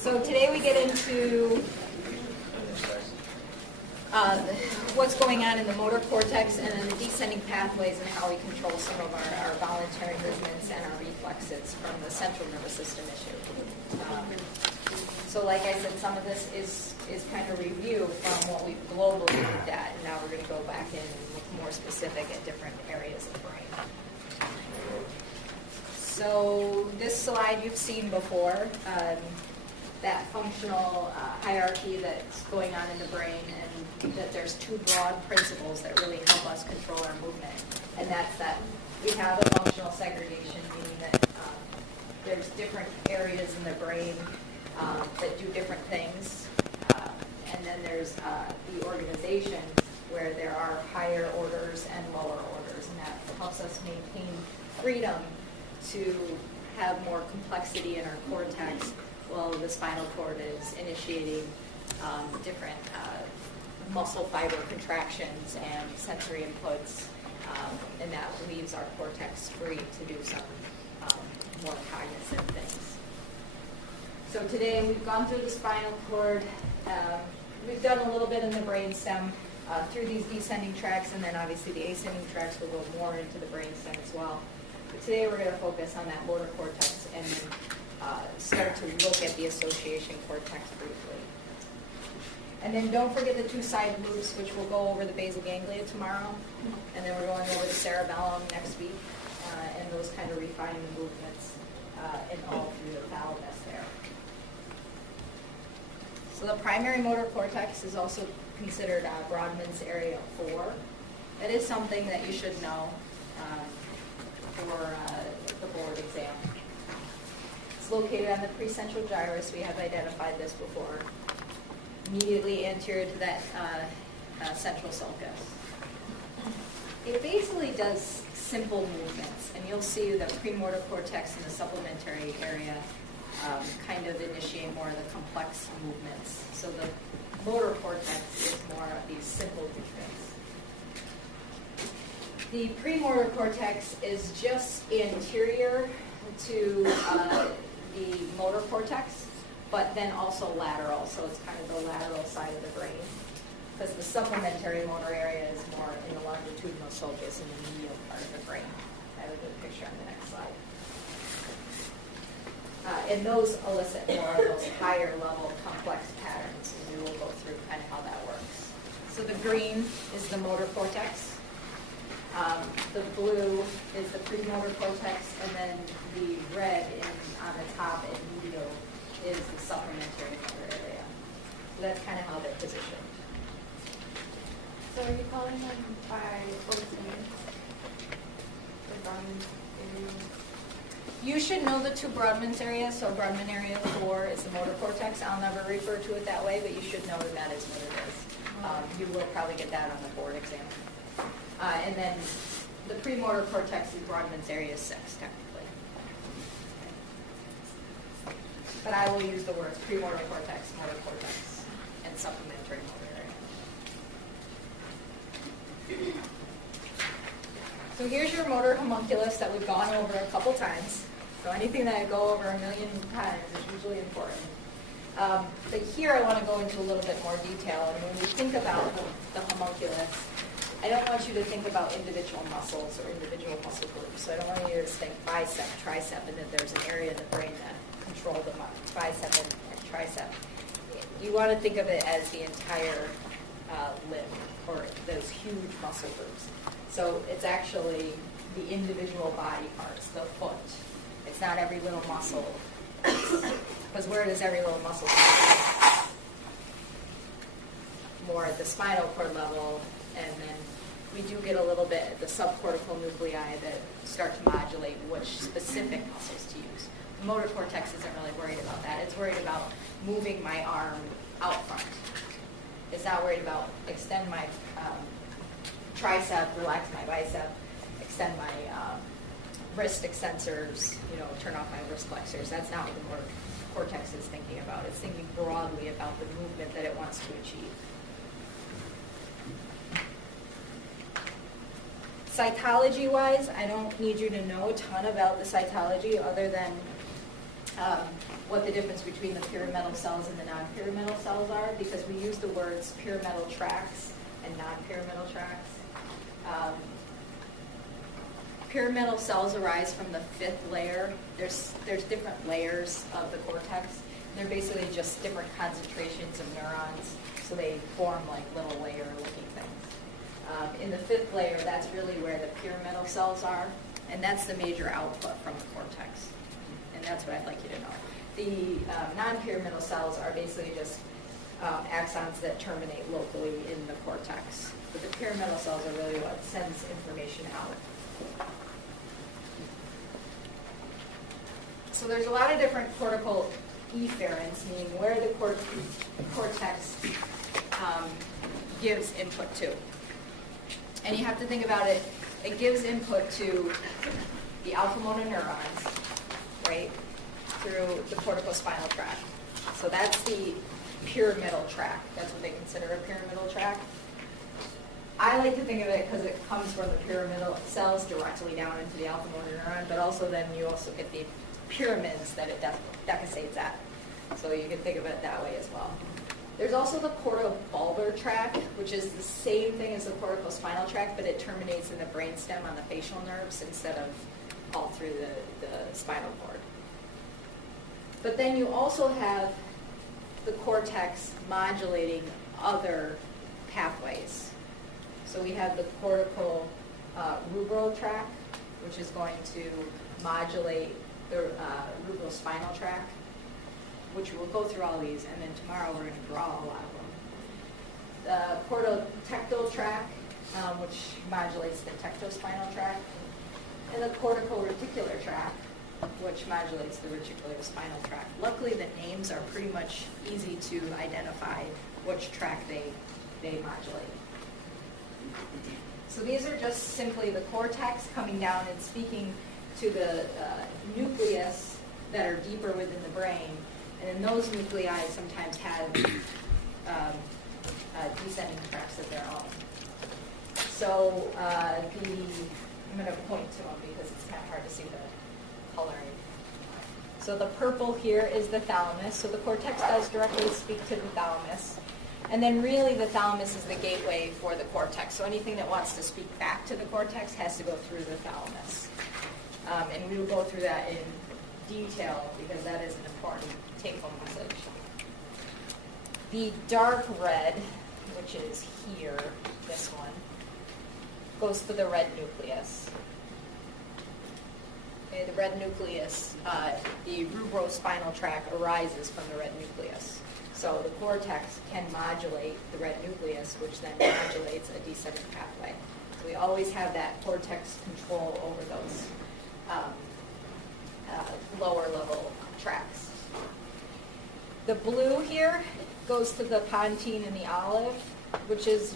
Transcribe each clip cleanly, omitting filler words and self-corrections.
So today we get into what's going on in the motor cortex and then the descending pathways and how we control some of our voluntary movements and our reflexes from the central nervous system issue. So like I said, some of this is kind of review from what we've globally looked at, and now we're going to go back in and look more specific at different areas of the brain. So this slide you've seen before, that functional hierarchy that's going on in the brain, and that there's two broad principles that really help us control our movement. And that's that we have a functional segregation, meaning that there's different areas in the brain that do different things. And then there's the organization where there are higher orders and lower orders, and that helps us maintain freedom to have more complexity in our cortex while the spinal cord is initiating different muscle fiber contractions and sensory inputs, and that leaves our cortex free to do some more cognizant things. So today we've gone through the spinal cord, we've done a little bit in the brainstem through these descending tracts, and then obviously the ascending tracts will go more into the brainstem as well. But today we're going to focus on that motor cortex and then start to look at the association cortex briefly. And then don't forget the two side loops, which will go over the basal ganglia tomorrow. And then we're going over the cerebellum next week, and those kind of refining the movements and all through the thalamus there. So the primary motor cortex is also considered Brodmann's area 4. That is something that you should know for the board exam. It's located on the precentral gyrus. We have identified this before. Immediately anterior to that central sulcus. It basically does simple movements, and you'll see the premotor cortex and the supplementary area kind of initiate more of the complex movements. So the motor cortex is more of these simple movements. The premotor cortex is just anterior to the motor cortex, but then also lateral, so it's kind of the lateral side of the brain, because the supplementary motor area is more in the longitudinal sulcus in the medial part of the brain. I have a good picture on the next slide. And those elicit more of those higher level complex patterns, and we will go through kind of how that works. So the green is the motor cortex. The blue is the premotor cortex, and then the red on the top and medial is the supplementary motor area. So that's kind of how they're positioned. So are you calling them by both names? The Brodmann's area? You should know the two Brodmann's areas. So Brodmann area 4 is the motor cortex. I'll never refer to it that way, but you should know that that is what it is. You will probably get that on the board exam. And then the premotor cortex is Brodmann's area 6, technically. But I will use the words premotor cortex, motor cortex, and supplementary motor area. So here's your motor homunculus that we've gone over a couple times. So anything that I go over a million times is usually important. But here I want to go into a little bit more detail. And when we think about the homunculus, I don't want you to think about individual muscles or individual muscle groups. So I don't want you to just think bicep, tricep, and that there's an area in the brain that control the bicep and tricep. You want to think of it as the entire limb, or those huge muscle groups. So it's actually the individual body parts, the foot. It's not every little muscle. Because where does every little muscle come from? More at the spinal cord level, and then we do get a little bit at the subcortical nuclei that start to modulate which specific muscles to use. The motor cortex isn't really worried about that. It's worried about moving my arm out front. It's not worried about extend my tricep, relax my bicep, extend my wrist extensors, turn off my wrist flexors. That's not what the motor cortex is thinking about. It's thinking broadly about the movement that it wants to achieve. Cytology-wise, I don't need you to know a ton about the cytology other than what the difference between the pyramidal cells and the non-pyramidal cells are, because we use the words pyramidal tracts and non-pyramidal tracts. Pyramidal cells arise from the fifth layer. There's different layers of the cortex. They're basically just different concentrations of neurons, so they form like little layer-looking things. In the fifth layer, that's really where the pyramidal cells are, and that's the major output from the cortex. And that's what I'd like you to know. The non-pyramidal cells are basically just axons that terminate locally in the cortex. But the pyramidal cells are really what sends information out. So there's a lot of different cortical efferents, meaning where the cortex gives input to. And you have to think about it, it gives input to the alpha motor neurons, right, through the corticospinal tract. So that's the pyramidal tract. That's what they consider a pyramidal tract. I like to think of it because it comes from the pyramidal cells directly down into the alpha motor neuron, but also then you also get the pyramids that it decussates at. So you can think of it that way as well. There's also the cortobulbar tract, which is the same thing as the corticospinal tract, but it terminates in the brainstem on the facial nerves instead of all through the spinal cord. But then you also have the cortex modulating other pathways. So we have the cortical rubral tract, which is going to modulate the rubrospinal tract, which we'll go through all these, and then tomorrow we're going to draw a lot of them. The cortotectal tract, which modulates the tectospinal tract, and the cortico-reticular tract, which modulates the reticulospinal tract. Luckily, the names are pretty much easy to identify which tract they modulate. So these are just simply the cortex coming down and speaking to the nucleus that are deeper within the brain, and then those nuclei sometimes have descending tracts of their own. So I'm going to point to them because it's kind of hard to see the coloring. So the purple here is the thalamus. So the cortex does directly speak to the thalamus. And then really the thalamus is the gateway for the cortex. So anything that wants to speak back to the cortex has to go through the thalamus. And we will go through that in detail because that is an important take-home message. The dark red, which is here, this one, goes to the red nucleus. Okay, the red nucleus, the rubrospinal tract arises from the red nucleus. So the cortex can modulate the red nucleus, which then modulates a descending pathway. So we always have that cortex control over those lower level tracts. The blue here goes to the pontine and the olive, which is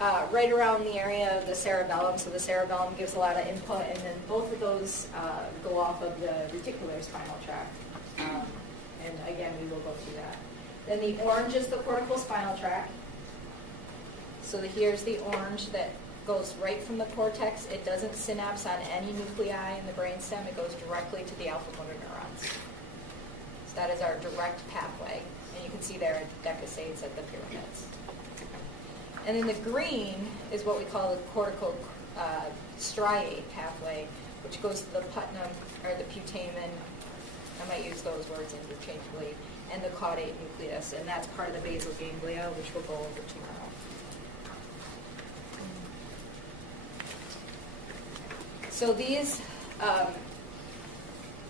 right around the area of the cerebellum. So the cerebellum gives a lot of input, and then both of those go off of the reticular spinal tract. And again, we will go through that. Then the orange is the cortical spinal tract. So here's the orange that goes right from the cortex. It doesn't synapse on any nuclei in the brainstem. It goes directly to the alpha motor neurons. So that is our direct pathway. And you can see there it decussates at the pyramids. And then the green is what we call the cortical striate pathway, which goes to the putnam, or the putamen, I might use those words interchangeably, and the caudate nucleus, and that's part of the basal ganglia, which we'll go over tomorrow. So these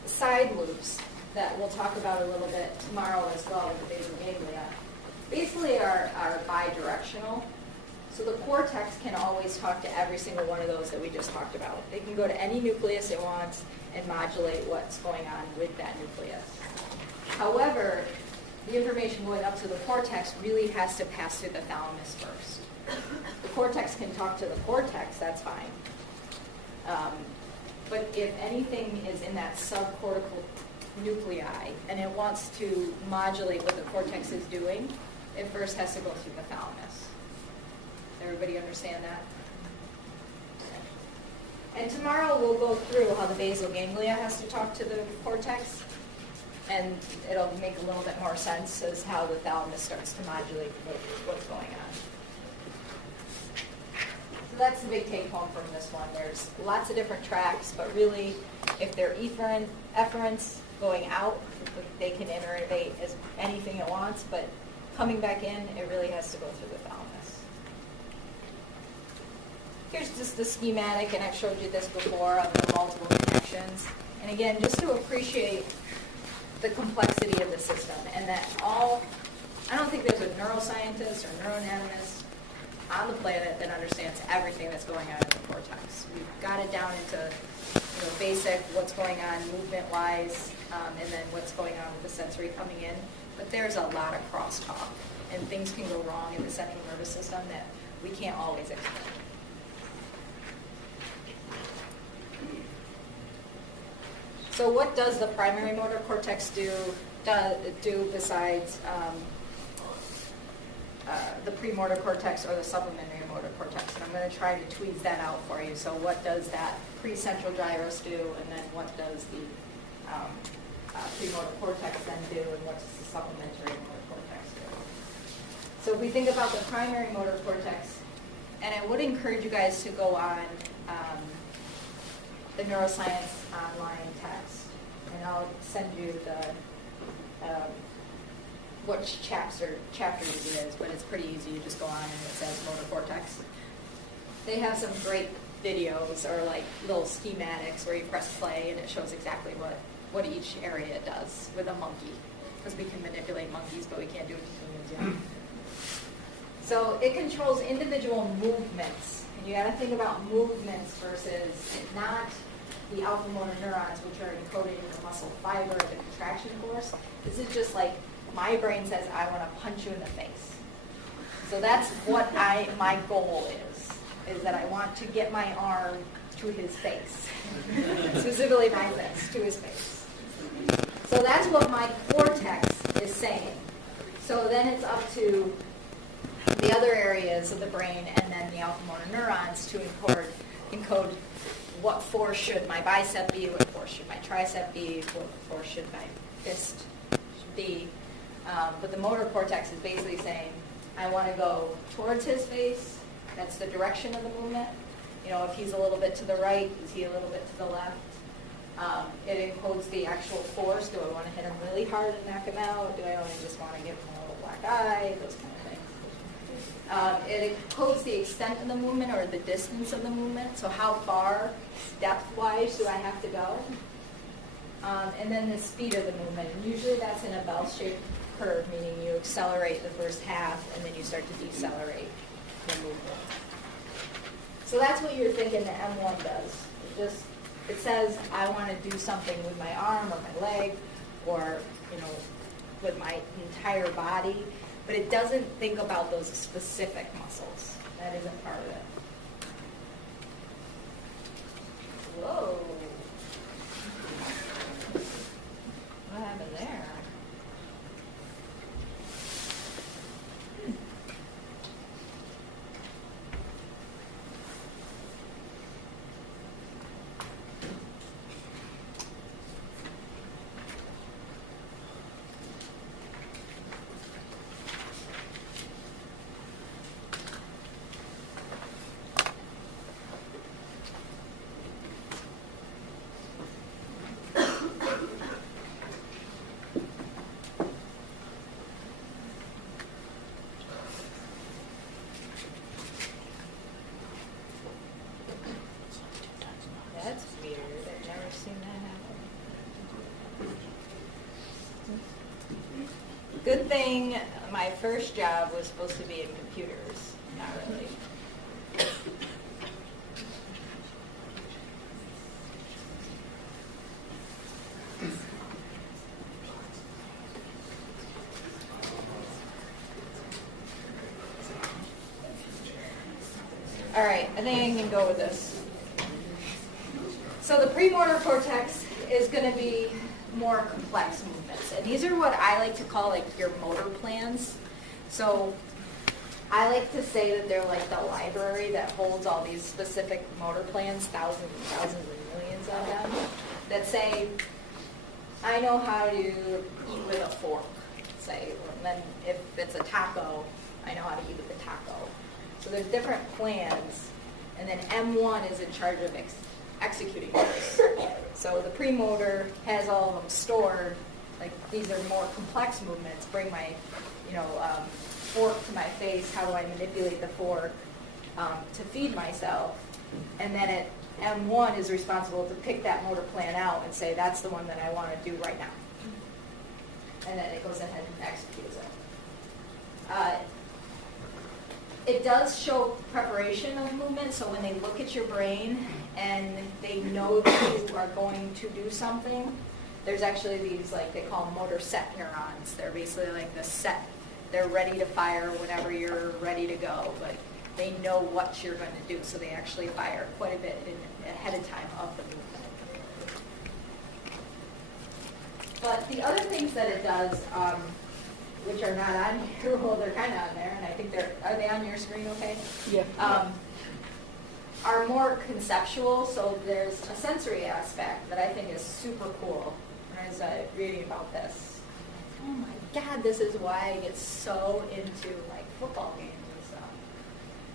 side loops that we'll talk about a little bit tomorrow as well with the basal ganglia, basically are bidirectional. So the cortex can always talk to every single one of those that we just talked about. It can go to any nucleus it wants and modulate what's going on with that nucleus. However, the information going up to the cortex really has to pass through the thalamus first. The cortex can talk to the cortex, that's fine. But if anything is in that subcortical nuclei and it wants to modulate what the cortex is doing, it first has to go through the thalamus. Everybody understand that? And tomorrow we'll go through how the basal ganglia has to talk to the cortex. And it'll make a little bit more sense as how the thalamus starts to modulate what's going on. So that's the big take home from this one. There's lots of different tracks, but really, if they're efferents going out, they can innervate as anything it wants, but coming back in, it really has to go through the thalamus. Here's just the schematic, and I've showed you this before of the multiple connections. And again, just to appreciate the complexity of the system, and that I don't think there's a neuroscientist or neuroanatomist on the planet that understands everything that's going on in the cortex. We've got it down into basic, what's going on movement-wise, and then what's going on with the sensory coming in. But there's a lot of crosstalk, and things can go wrong in the central nervous system that we can't always explain. So what does the primary motor cortex do besides the premotor cortex or the supplementary motor cortex? And I'm going to try to tweeze that out for you. So what does that precentral gyrus do, and then what does the premotor cortex then do, and what does the supplementary motor cortex do? So if we think about the primary motor cortex, and I would encourage you guys to go on the neuroscience online text, and I'll send you the which chapter it is, but it's pretty easy. You just go on and it says motor cortex. They have some great videos or like little schematics where you press play and it shows exactly what each area does with a monkey, because we can manipulate monkeys, but we can't do it to humans yet. So it controls individual movements, and you got to think about movements versus not the alpha motor neurons, which are encoded in the muscle fiber, the contraction force. This is just like my brain says, I want to punch you in the face. So that's what my goal is that I want to get my arm to his face, specifically my fist, to his face. So that's what my cortex is saying. So then it's up to the other areas of the brain and then the alpha motor neurons to encode what force should my bicep be, what force should my tricep be, what force should my fist be. But the motor cortex is basically saying, I want to go towards his face. That's the direction of the movement. If he's a little bit to the right, is he a little bit to the left? It encodes the actual force. Do I want to hit him really hard and knock him out? Do I only just want to give him a little black eye? Those kind of things. It encodes the extent of the movement or the distance of the movement. So how far, depth-wise, do I have to go? And then the speed of the movement. And usually that's in a bell-shaped curve, meaning you accelerate the first half and then you start to decelerate the movement. So that's what you're thinking the M1 does. It says I want to do something with my arm or my leg or with my entire body, but it doesn't think about those specific muscles. That isn't part of it. Whoa. What happened there? That's weird. I've never seen that happen. Good thing my first job was supposed to be in computers. Not really. All right, I think I can go with this. So the premotor cortex is going to be more complex movements. And these are what I like to call like your motor plans. So I like to say that they're like the library that holds all these specific motor plans, thousands and thousands and millions of them, that say, I know how to eat with a fork, say, and then if it's a taco, I know how to eat with a taco. So there's different plans, and then M1 is in charge of executing those. So the premotor has all of them stored. Like, these are more complex movements. Bring my, fork to my face. How do I manipulate the fork to feed myself? And then M1 is responsible to pick that motor plan out and say, that's the one that I want to do right now. And then it goes ahead and executes it. It does show preparation of movement, so when they look at your brain and they know that you are going to do something, there's actually these, like, they call them motor set neurons. They're basically like the set. They're ready to fire whenever you're ready to go, but they know what you're going to do, so they actually fire quite a bit ahead of time of the movement. But the other things that it does, which are not on here, well, they're kind of on there, and I think are they on your screen okay? Yeah. Are more conceptual, so there's a sensory aspect that I think is super cool. When I was reading about this, oh my God, this is why I get so into like football games and stuff.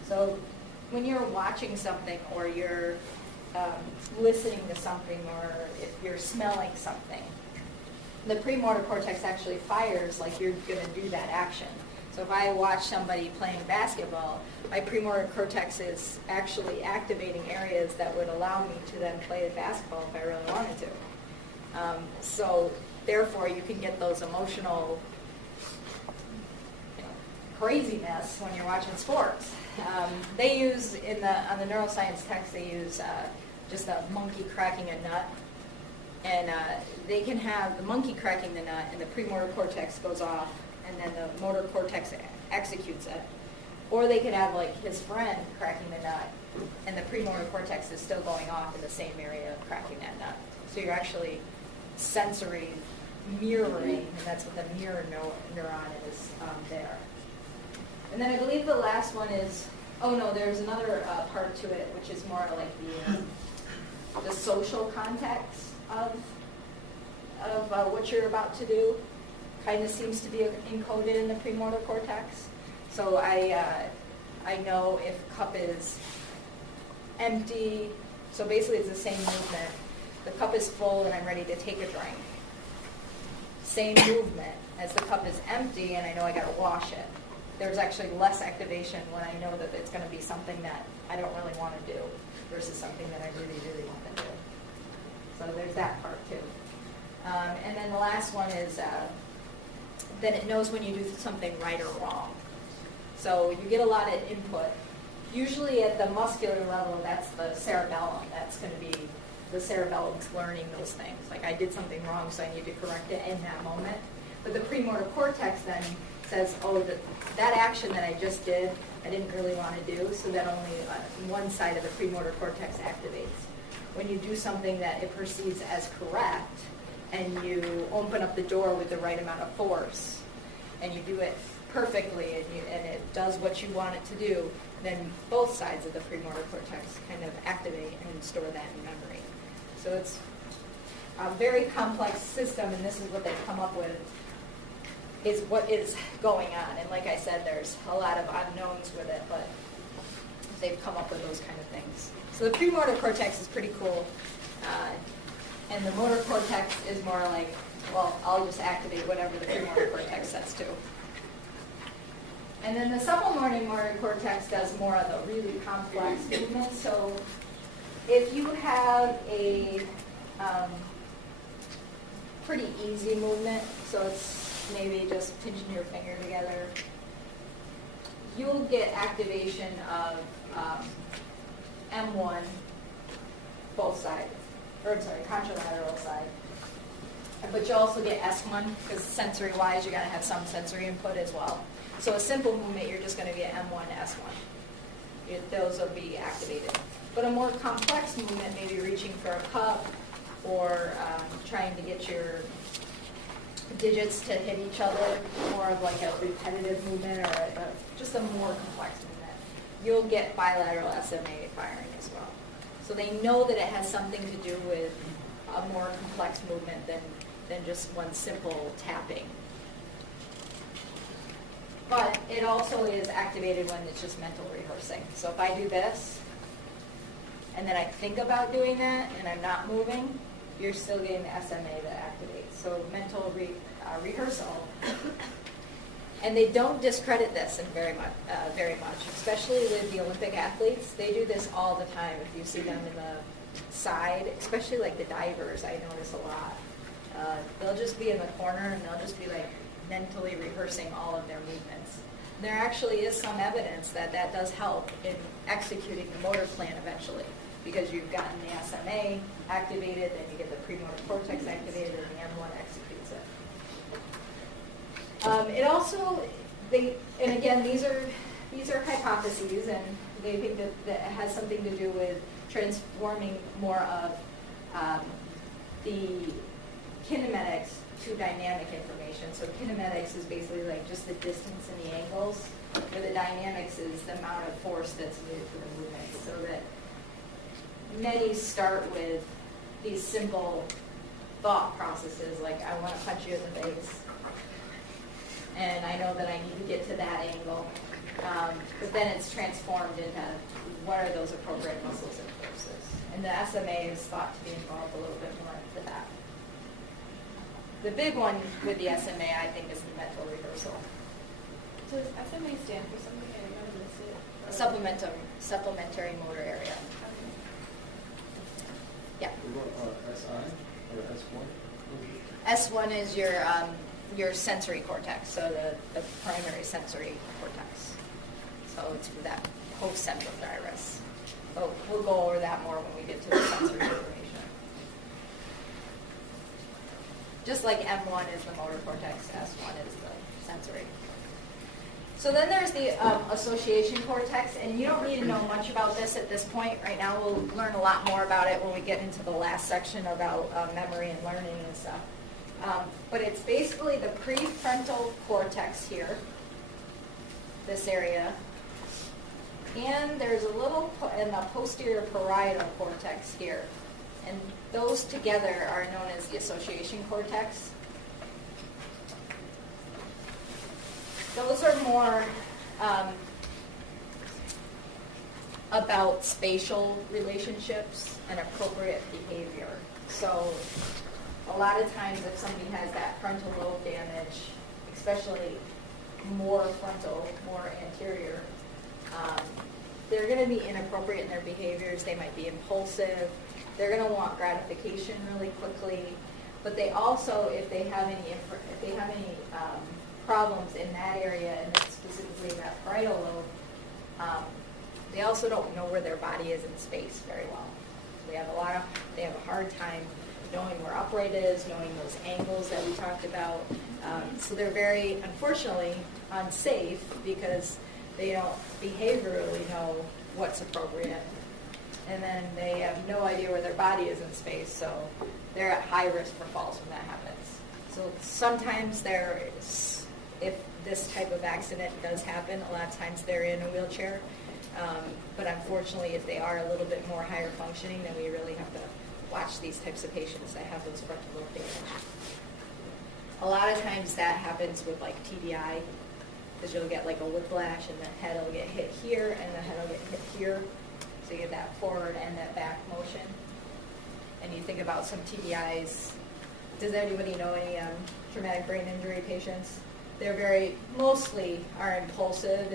So when you're watching something, or you're listening to something, or if you're smelling something, the premotor cortex actually fires like you're going to do that action. So if I watch somebody playing basketball, my premotor cortex is actually activating areas that would allow me to then play the basketball if I really wanted to. So therefore, you can get those emotional craziness when you're watching sports. They use, on the neuroscience text, they use just a monkey cracking a nut. And they can have the monkey cracking the nut, and the premotor cortex goes off, and then the motor cortex executes it. Or they could have, like, his friend cracking the nut, and the premotor cortex is still going off in the same area cracking that nut. So you're actually sensory mirroring, and that's what the mirror neuron is there. And then I believe the last one is, there's another part to it, which is more like the social context of what you're about to do. Kind of seems to be encoded in the premotor cortex. So I know if cup is empty, so basically it's the same movement. The cup is full and I'm ready to take a drink. Same movement as the cup is empty and I know I got to wash it. There's actually less activation when I know that it's going to be something that I don't really want to do versus something that I really, really want to do. So there's that part too. And then the last one is that it knows when you do something right or wrong. So you get a lot of input. Usually at the muscular level, that's the cerebellum. That's going to be the cerebellum's learning those things. Like, I did something wrong, so I need to correct it in that moment. But the premotor cortex then says, that action that I just did, I didn't really want to do, so that only one side of the premotor cortex activates. When you do something that it perceives as correct, and you open up the door with the right amount of force, and you do it perfectly, and it does what you want it to do, then both sides of the premotor cortex kind of activate and store that in memory. So it's a very complex system, and this is what they've come up with, is what is going on. And like I said, there's a lot of unknowns with it, but they've come up with those kind of things. So the premotor cortex is pretty cool. And the motor cortex is more like, well, I'll just activate whatever the premotor cortex says to. And then the supplemotor motor cortex does more of the really complex movements. So if you have a pretty easy movement, so it's maybe just pinching your finger together, you'll get activation of M1, both sides. Contralateral side. But you also get S1, because sensory-wise, you're going to have some sensory input as well. So a simple movement, you're just going to get M1, S1. Those will be activated. But a more complex movement, maybe reaching for a cup, or trying to get your digits to hit each other, more of like a repetitive movement, or just a more complex movement, you'll get bilateral SMA firing as well. So they know that it has something to do with a more complex movement than than just one simple tapping. But it also is activated when it's just mental rehearsing. So if I do this, and then I think about doing that, and I'm not moving, you're still getting the SMA that activates. So mental rehearsal. And they don't discredit this in very much, especially with the Olympic athletes. They do this all the time. If you see them in the side, especially like the divers, I notice a lot. They'll just be in the corner and they'll just be like mentally rehearsing all of their movements. There actually is some evidence that that does help in executing the motor plan eventually, because you've gotten the SMA activated, then you get the premotor cortex activated, and the M1 executes it. It also, and again, these are hypotheses, and they think that it has something to do with transforming more of the kinematics to dynamic information. So kinematics is basically like just the distance and the angles, where the dynamics is the amount of force that's needed for the movement. So that many start with these simple thought processes, like I want to punch you in the face, and I know that I need to get to that angle. But then it's transformed into what are those appropriate muscles and forces. And the SMA is thought to be involved a little bit more into that. The big one with the SMA, I think, is the mental rehearsal. So does SMA stand for something? I don't miss it. Supplementary motor area. Okay. Yeah. SI or S1? S1 is your sensory cortex, so the primary sensory cortex. So it's for that post-central gyrus. But we'll go over that more when we get to the sensory information. Just like M1 is the motor cortex, S1 is the sensory. So then there's the association cortex, and you don't need to know much about this at this point. Right now we'll learn a lot more about it when we get into the last section about memory and learning and stuff. But it's basically the prefrontal cortex here, this area, and there's a little in the posterior parietal cortex here. And those together are known as the association cortex. Those are more about spatial relationships and appropriate behavior. So a lot of times if somebody has that frontal lobe damage, especially more frontal, more anterior, they're going to be inappropriate in their behaviors. They might be impulsive. They're going to want gratification really quickly. But they also, if they have any problems in that area, and specifically in that parietal lobe, they also don't know where their body is in space very well. They have a hard time knowing where upright is, knowing those angles that we talked about. So they're very, unfortunately, unsafe because they don't behaviorally know what's appropriate. And then they have no idea where their body is in space, so they're at high risk for falls when that happens. So sometimes if this type of accident does happen, a lot of times they're in a wheelchair. But unfortunately, if they are a little bit more higher functioning, then we really have to watch these types of patients that have those frontal lobe damage. A lot of times that happens with like TBI, because you'll get like a whiplash and the head will get hit here and the head will get hit here. So you get that forward and that back motion. And you think about some TBIs. Does anybody know any traumatic brain injury patients? They're mostly are impulsive.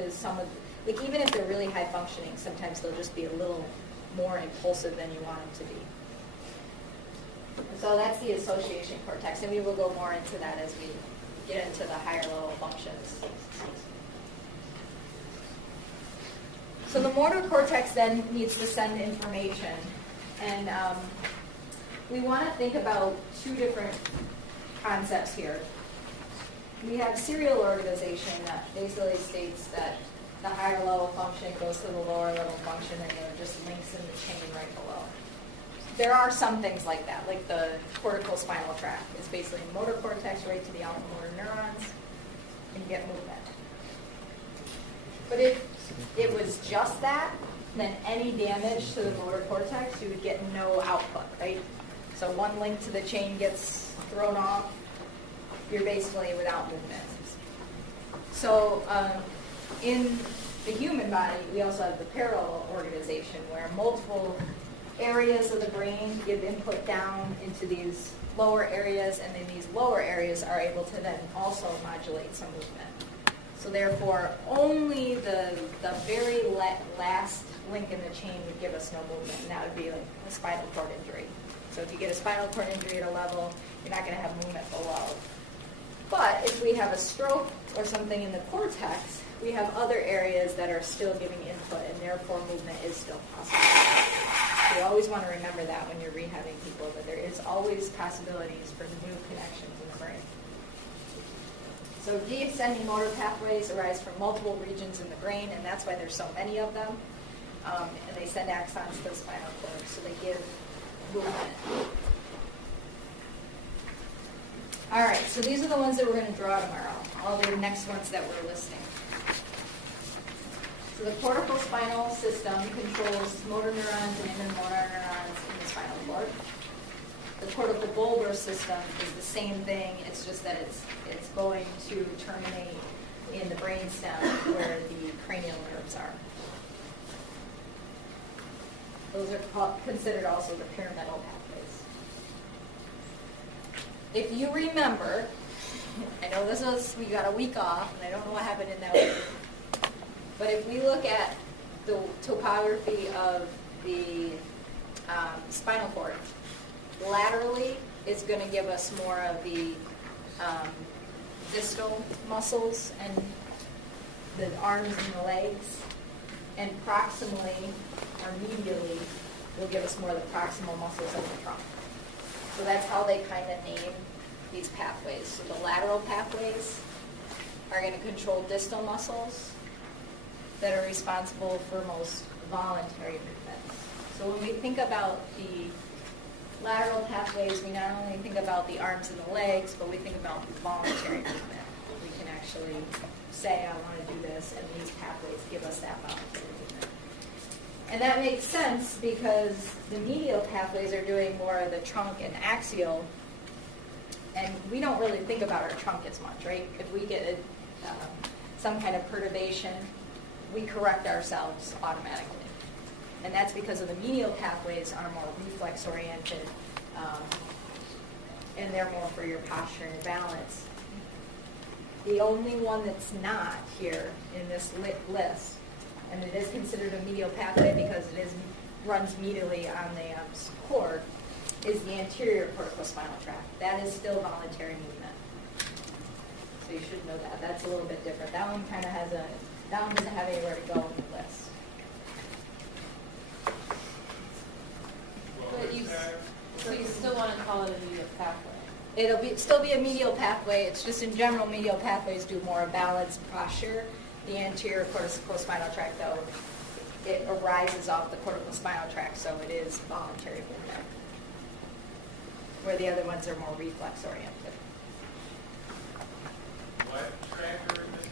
Like even if they're really high functioning, sometimes they'll just be a little more impulsive than you want them to be. And so that's the association cortex, and we will go more into that as we get into the higher level functions. So the motor cortex then needs to send information, and we want to think about two different concepts here. We have serial organization that basically states that the higher level function goes to the lower level function, and it just links in the chain right below. There are some things like that, like the cortical spinal tract. It's basically motor cortex right to the alpha motor neurons, and you get movement. But if it was just that, then any damage to the motor cortex, you would get no output, right? So one link to the chain gets thrown off, you're basically without movement. So in the human body, we also have the parallel organization where multiple areas of the brain give input down into these lower areas, and then these lower areas are able to then also modulate some movement. So therefore, only the very last link in the chain would give us no movement, and that would be like a spinal cord injury. So if you get a spinal cord injury at a level, you're not going to have movement below. But if we have a stroke or something in the cortex, we have other areas that are still giving input, and therefore movement is still possible. So you always want to remember that when you're rehabbing people, that there is always possibilities for new connections in the brain. So descending motor pathways arise from multiple regions in the brain, and that's why there's so many of them. And they send axons to the spinal cord, so they give movement. All right, so these are the ones that we're going to draw tomorrow, all the next ones that we're listing. So the cortical spinal system controls motor neurons and intermotor neurons in the spinal cord. The cortical bulbar system is the same thing, it's just that it's going to terminate in the brainstem where the cranial nerves are. Those are considered also the pyramidal pathways. If you remember, I know we got a week off, and I don't know what happened in that week, but if we look at the topography of the spinal cord, laterally it's going to give us more of the distal muscles and the arms and the legs, and proximally or medially will give us more of the proximal muscles of the trunk. So that's how they kind of name these pathways. So the lateral pathways are going to control distal muscles that are responsible for most voluntary movements. So when we think about the lateral pathways, we not only think about the arms and the legs, but we think about voluntary movement. We can actually say, I want to do this, and these pathways give us that voluntary movement. And that makes sense because the medial pathways are doing more of the trunk and axial, and we don't really think about our trunk as much, right? If we get some kind of perturbation, we correct ourselves automatically. And that's because of the medial pathways are more reflex-oriented, and they're more for your posture and balance. The only one that's not here in this list, and it is considered a medial pathway because it runs medially on the cord, is the anterior corticospinal tract. That is still voluntary movement. So you should know that. That's a little bit different. That one kind of that one doesn't have anywhere to go in the list. So you still want to call it a medial pathway? It'll still be a medial pathway. It's just in general, medial pathways do more balanced posture. The anterior corticospinal tract, though, it arises off the corticospinal tract, so it is voluntary movement, where the other ones are more reflex-oriented. What track are we missing?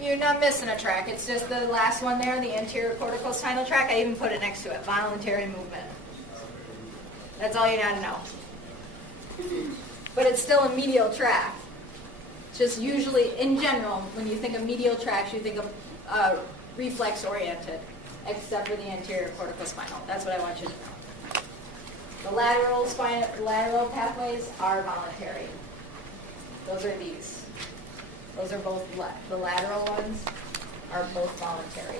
You're not missing a track. It's just the last one there, the anterior corticospinal tract. I even put it next to it, voluntary movement. That's all you gotta know. But it's still a medial tract. Just usually, in general, when you think of medial tracts, you think of reflex-oriented, except for the anterior corticospinal. That's what I want you to know. The lateral pathways are voluntary. Those are these. Those are both, the lateral ones are both voluntary.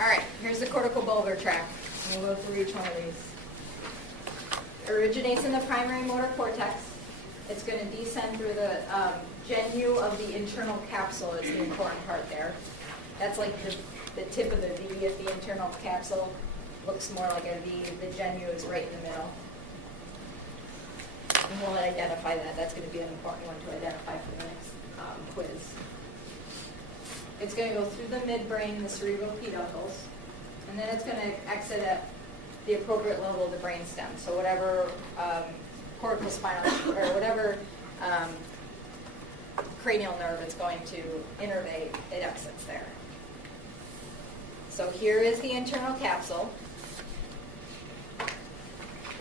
All right, here's the cortical bulbar tract. We'll go through each one of these. Originates in the primary motor cortex. It's going to descend through the genu of the internal capsule is the important part there. That's like the tip of the V of the internal capsule. Looks more like a V. The genu is right in the middle. And we'll identify that. That's going to be an important one to identify for the next quiz. It's going to go through the midbrain, the cerebral peduncles, and then it's going to exit at the appropriate level of the brainstem. So whatever corticospinal or whatever cranial nerve it's going to innervate, it exits there. So here is the internal capsule.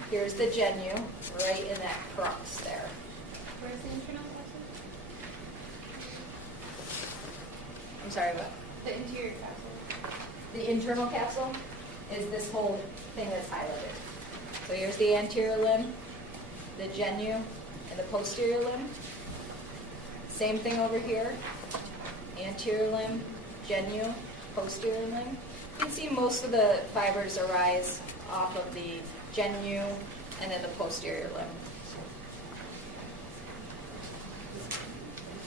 Here's the genu, right in that crux there. Where's the internal capsule? I'm sorry, what? The interior capsule. The internal capsule is this whole thing that's highlighted. So here's the anterior limb, the genu, and the posterior limb. Same thing over here. Anterior limb, genu, posterior limb. You can see most of the fibers arise off of the genu and then the posterior limb.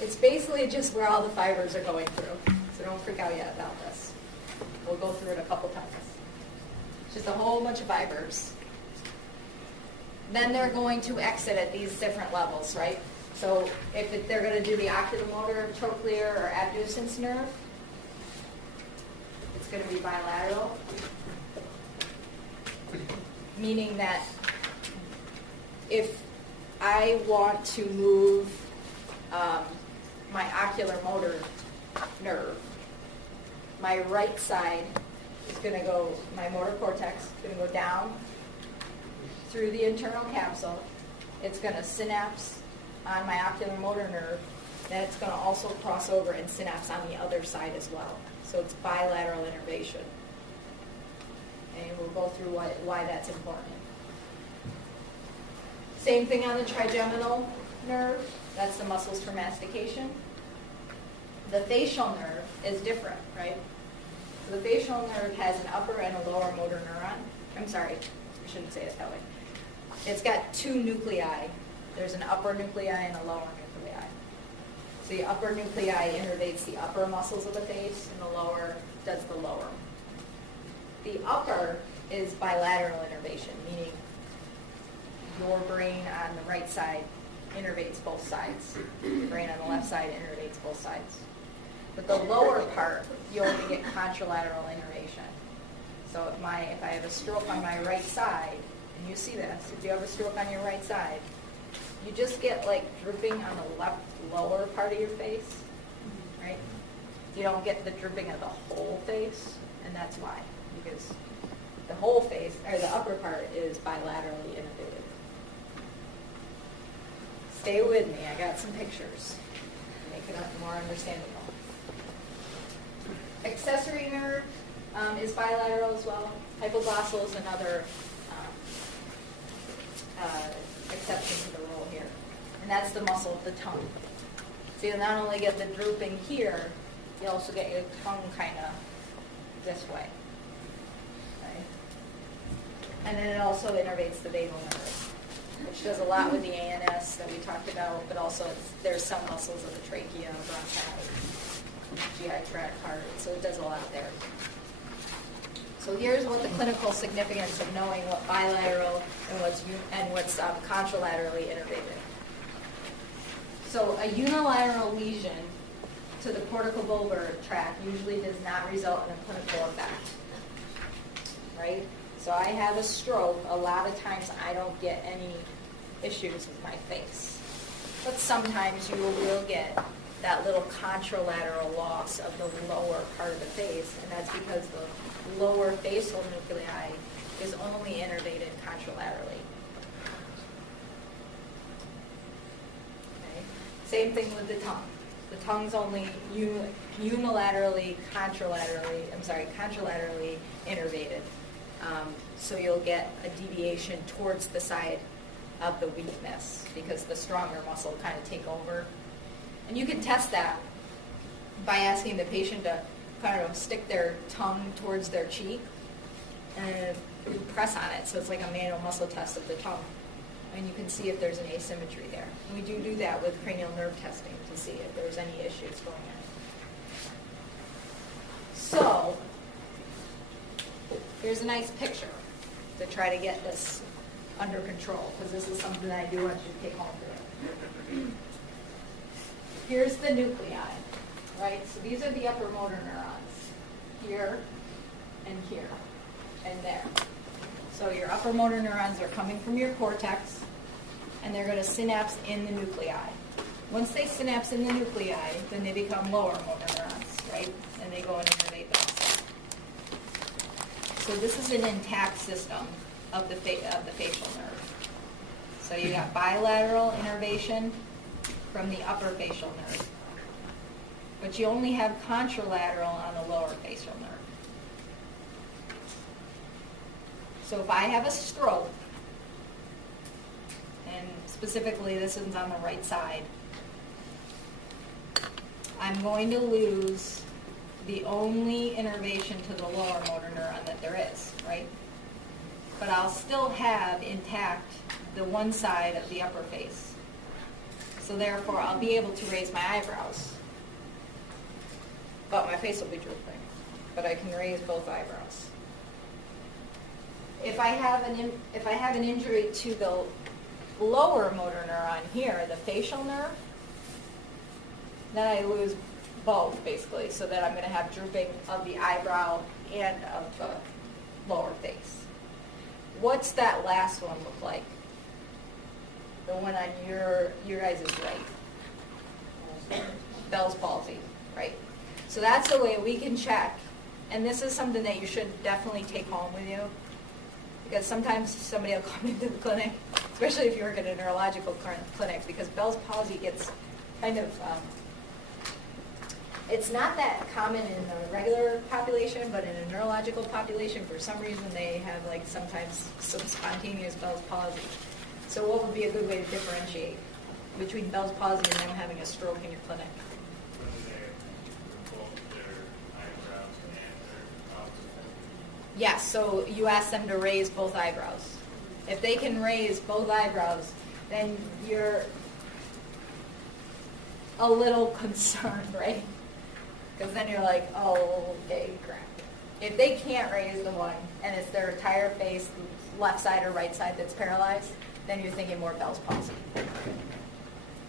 It's basically just where all the fibers are going through. So don't freak out yet about this. We'll go through it a couple times. Just a whole bunch of fibers. Then they're going to exit at these different levels, right? So if they're going to do the oculomotor, trochlear, or abducens nerve, it's going to be bilateral, meaning that if I want to move my ocular motor nerve, my right side is going to go, my motor cortex is going to go down through the internal capsule. It's going to synapse on my ocular motor nerve. Then it's going to also cross over and synapse on the other side as well. So it's bilateral innervation. And we'll go through why that's important. Same thing on the trigeminal nerve. That's the muscles for mastication. The facial nerve is different, right? So the facial nerve has an upper and a lower motor neuron. I'm sorry, I shouldn't say it that way. It's got two nuclei. There's an upper nuclei and a lower nuclei. So the upper nuclei innervates the upper muscles of the face, and the lower does the lower. The upper is bilateral innervation, meaning your brain on the right side innervates both sides. Your brain on the left side innervates both sides. But the lower part, you only get contralateral innervation. So if I have a stroke on my right side, and you see this, if you have a stroke on your right side, you just get like drooping on the left lower part of your face, right? You don't get the drooping of the whole face, and that's why, because the whole face, or the upper part, is bilaterally innervated. Stay with me, I got some pictures. Make it more understandable. Accessory nerve is bilateral as well. Hypoglossal is another exception to the rule here. And that's the muscle of the tongue. So you'll not only get the drooping here, you also get your tongue kind of this way. Right? And then it also innervates the vagal nerve, which does a lot with the ANS that we talked about, but also there's some muscles of the trachea, bronchi, GI tract, heart, so it does a lot there. So here's what the clinical significance of knowing what bilateral and what's contralaterally innervated. So a unilateral lesion to the corticobulbar tract usually does not result in a clinical effect, right? So I have a stroke, a lot of times I don't get any issues with my face. But sometimes you will get that little contralateral loss of the lower part of the face, and that's because the lower facial nuclei is only innervated contralaterally. Okay. Same thing with the tongue. The tongue's only contralaterally innervated. So you'll get a deviation towards the side of the weakness because the stronger muscle will kind of take over. And you can test that by asking the patient to kind of stick their tongue towards their cheek and press on it. So it's like a manual muscle test of the tongue. And you can see if there's an asymmetry there. And we do that with cranial nerve testing to see if there's any issues going on. So here's a nice picture to try to get this under control, because this is something that I do want you to take home today. Here's the nuclei, right? So these are the upper motor neurons, here and here and there. So your upper motor neurons are coming from your cortex, and they're going to synapse in the nuclei. Once they synapse in the nuclei, then they become lower motor neurons, right? And they go and innervate the muscle. So this is an intact system of the facial nerve. So you got bilateral innervation from the upper facial nerve, but you only have contralateral on the lower facial nerve. So if I have a stroke, and specifically this one's on the right side, I'm going to lose the only innervation to the lower motor neuron that there is, right? But I'll still have intact the one side of the upper face. So therefore, I'll be able to raise my eyebrows. But my face will be drooping. But I can raise both eyebrows. If I have an injury to the lower motor neuron here, the facial nerve, then I lose both, basically, so that I'm going to have drooping of the eyebrow and of the lower face. What's that last one look like? The one on your guys' right. Bell's palsy, right? So that's the way we can check. And this is something that you should definitely take home with you. Because sometimes somebody will come into the clinic, especially if you work at a neurological clinic, because Bell's palsy gets kind of, it's not that common in the regular population, but in a neurological population, for some reason they have like sometimes some spontaneous Bell's palsy. So what would be a good way to differentiate between Bell's palsy and them having a stroke in your clinic? Yes, so you ask them to raise both eyebrows. If they can raise both eyebrows, then you're a little concerned, right? Because then you're like, oh, okay, crap. If they can't raise the one, and it's their entire face, left side or right side that's paralyzed, then you're thinking more Bell's palsy.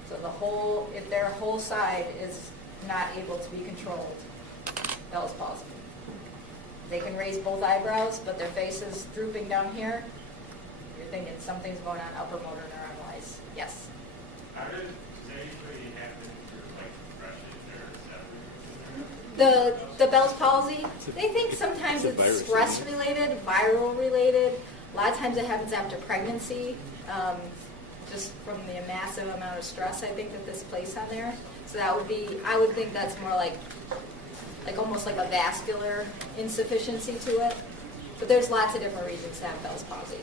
So if their whole side is not able to be controlled, Bell's palsy. They can raise both eyebrows, but their face is drooping down here, you're thinking something's going on upper motor neuron wise. Yes? How does anybody happen to like brush it or The Bell's palsy, they think sometimes it's stress related, viral related. A lot of times it happens after pregnancy, just from the massive amount of stress I think that this placed on there. So that would be, I would think that's more like almost like a vascular insufficiency to it. But there's lots of different reasons to have Bell's palsy.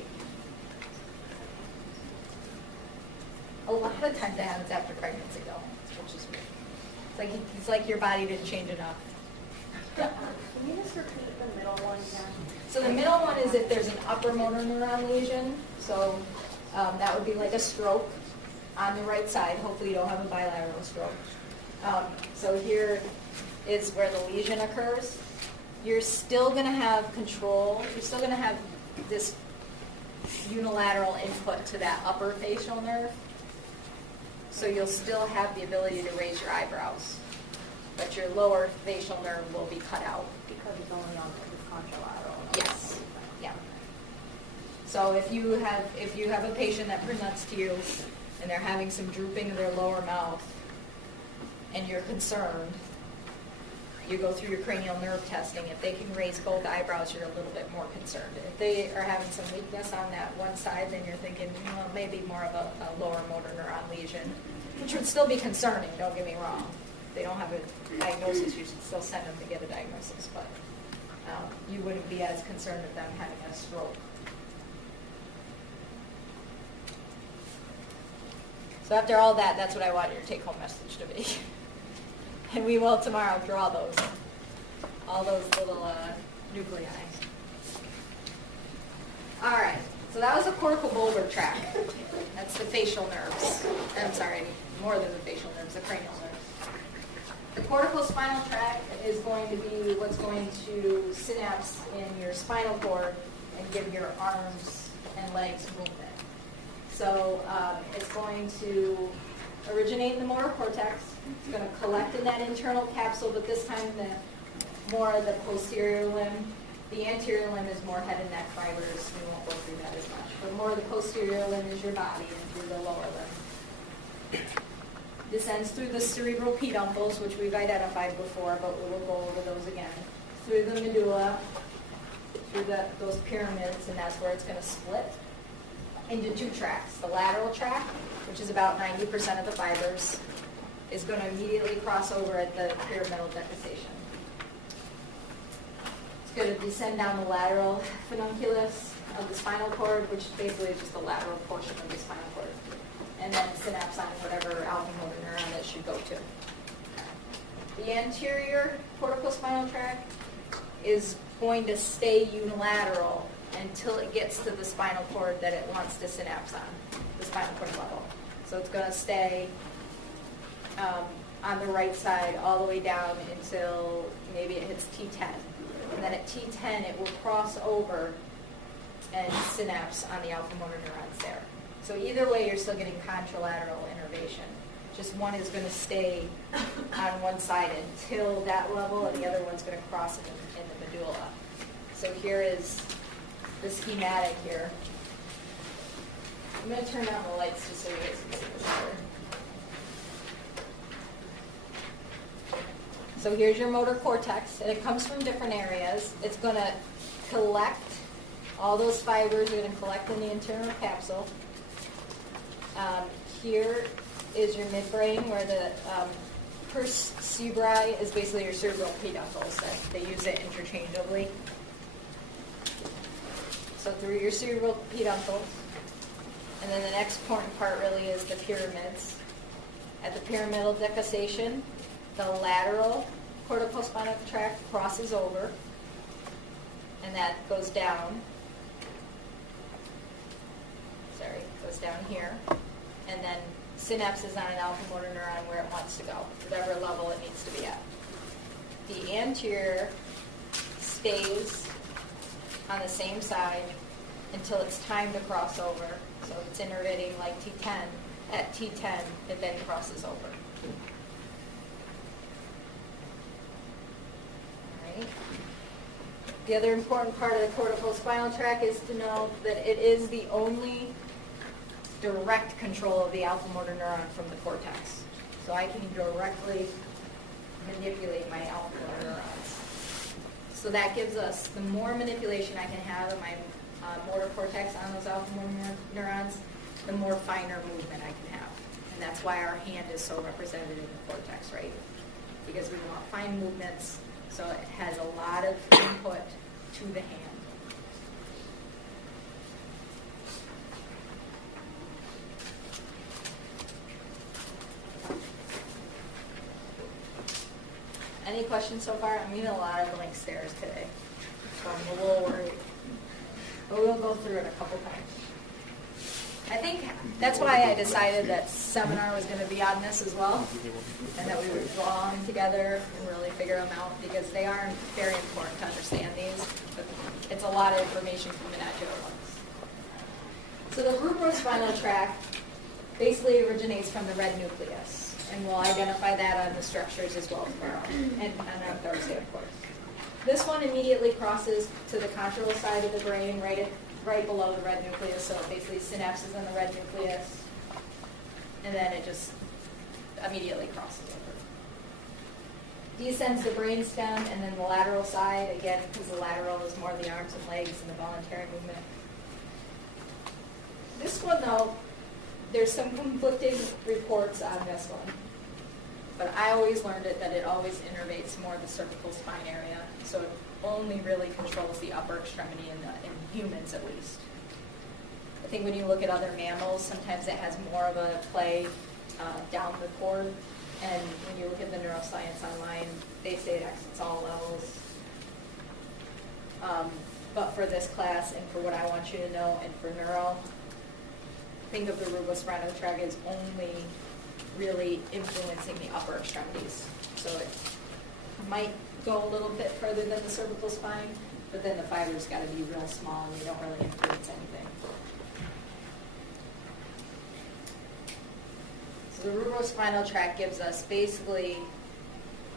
A lot of times it happens after pregnancy though, which is weird. It's like your body didn't change enough. Can you just repeat the middle one again? So the middle one is if there's an upper motor neuron lesion. So that would be like a stroke on the right side. Hopefully you don't have a bilateral stroke. So here is where the lesion occurs. You're still going to have control. You're still going to have this unilateral input to that upper facial nerve. So you'll still have the ability to raise your eyebrows. But your lower facial nerve will be cut out. Because it's only on the contralateral. Yes. Yeah. So if you have a patient that presents to you and they're having some drooping of their lower mouth and you're concerned, you go through your cranial nerve testing. If they can raise both eyebrows, you're a little bit more concerned. If they are having some weakness on that one side, then you're thinking, well, maybe more of a lower motor neuron lesion, which would still be concerning, don't get me wrong. If they don't have a diagnosis, you should still send them to get a diagnosis, but you wouldn't be as concerned with them having a stroke. So after all that, that's what I want your take-home message to be. And we will tomorrow draw those, all those little nuclei. All right, so that was the cortical bulbar tract. That's the facial nerves. I'm sorry, more than the facial nerves, the cranial nerves. The cortical spinal tract is going to be what's going to synapse in your spinal cord and give your arms and legs movement. So it's going to originate in the motor cortex. It's going to collect in that internal capsule, but this time more of the posterior limb. The anterior limb is more head and neck fibers. We won't go through that as much. But more of the posterior limb is your body and through the lower limb. Descends through the cerebral peduncles, which we've identified before, but we will go over those again. Through the medulla, through those pyramids, and that's where it's going to split into two tracks. The lateral track, which is about 90% of the fibers, is going to immediately cross over at the pyramidal decussation. It's going to descend down the lateral pedunculus of the spinal cord, which basically is just the lateral portion of the spinal cord, and then synapse on whatever alpha motor neuron it should go to. The anterior corticospinal tract is going to stay unilateral until it gets to the spinal cord that it wants to synapse on, the spinal cord level. So it's going to stay on the right side all the way down until maybe it hits T10. And then at T10 it will cross over and synapse on the alpha motor neurons there. So either way you're still getting contralateral innervation. Just one is going to stay on one side until that level, and the other one's going to cross in the medulla. So here is the schematic here. I'm going to turn down the lights just so you guys can see this better. So here's your motor cortex, and it comes from different areas. It's going to collect, all those fibers are going to collect in the internal capsule. Here is your midbrain, where the pars cerebri is basically your cerebral peduncles. They use it interchangeably. So through your cerebral peduncles. And then the next important part really is the pyramids. At the pyramidal decussation, the lateral corticospinal tract crosses over, and that goes down. Goes down here, and then synapses on an alpha motor neuron where it wants to go, whatever level it needs to be at. The anterior stays on the same side until it's time to cross over. So it's innervating like T10. At T10, it then crosses over. All right. The other important part of the corticospinal tract is to know that it is the only direct control of the alpha motor neuron from the cortex. So I can directly manipulate my alpha motor neurons. So that gives us, the more manipulation I can have of my motor cortex on those alpha motor neurons, the more finer movement I can have. And that's why our hand is so represented in the cortex, right? Because we want fine movements, so it has a lot of input to the hand. Any questions so far? I'm getting a lot of blank stares today, so I'm a little worried. But we'll go through it a couple times. I think that's why I decided that seminar was going to be on this as well, and that we would go on together and really figure them out, because they are very important to understand these. But it's a lot of information coming at you at once. So the cerebrospinal tract basically originates from the red nucleus. And we'll identify that on the structures as well tomorrow, and on Thursday, of course. This one immediately crosses to the contralateral side of the brain, right below the red nucleus, so it basically synapses in the red nucleus, and then it just immediately crosses over. Descends the brainstem, and then the lateral side, again, because the lateral is more the arms and legs and the voluntary movement. This one, though, there's some conflicting reports on this one, but I always learned it that it always innervates more the cervical spine area, so it only really controls the upper extremity in humans at least. I think when you look at other mammals, sometimes it has more of a play down the cord, and when you look at the neuroscience online, they say it exits all levels. But for this class and for what I want you to know and for neuro, think of the cerebrospinal tract as only really influencing the upper extremities. So it might go a little bit further than the cervical spine, but then the fiber's got to be real small and you don't really influence anything. So the cerebrospinal tract gives us basically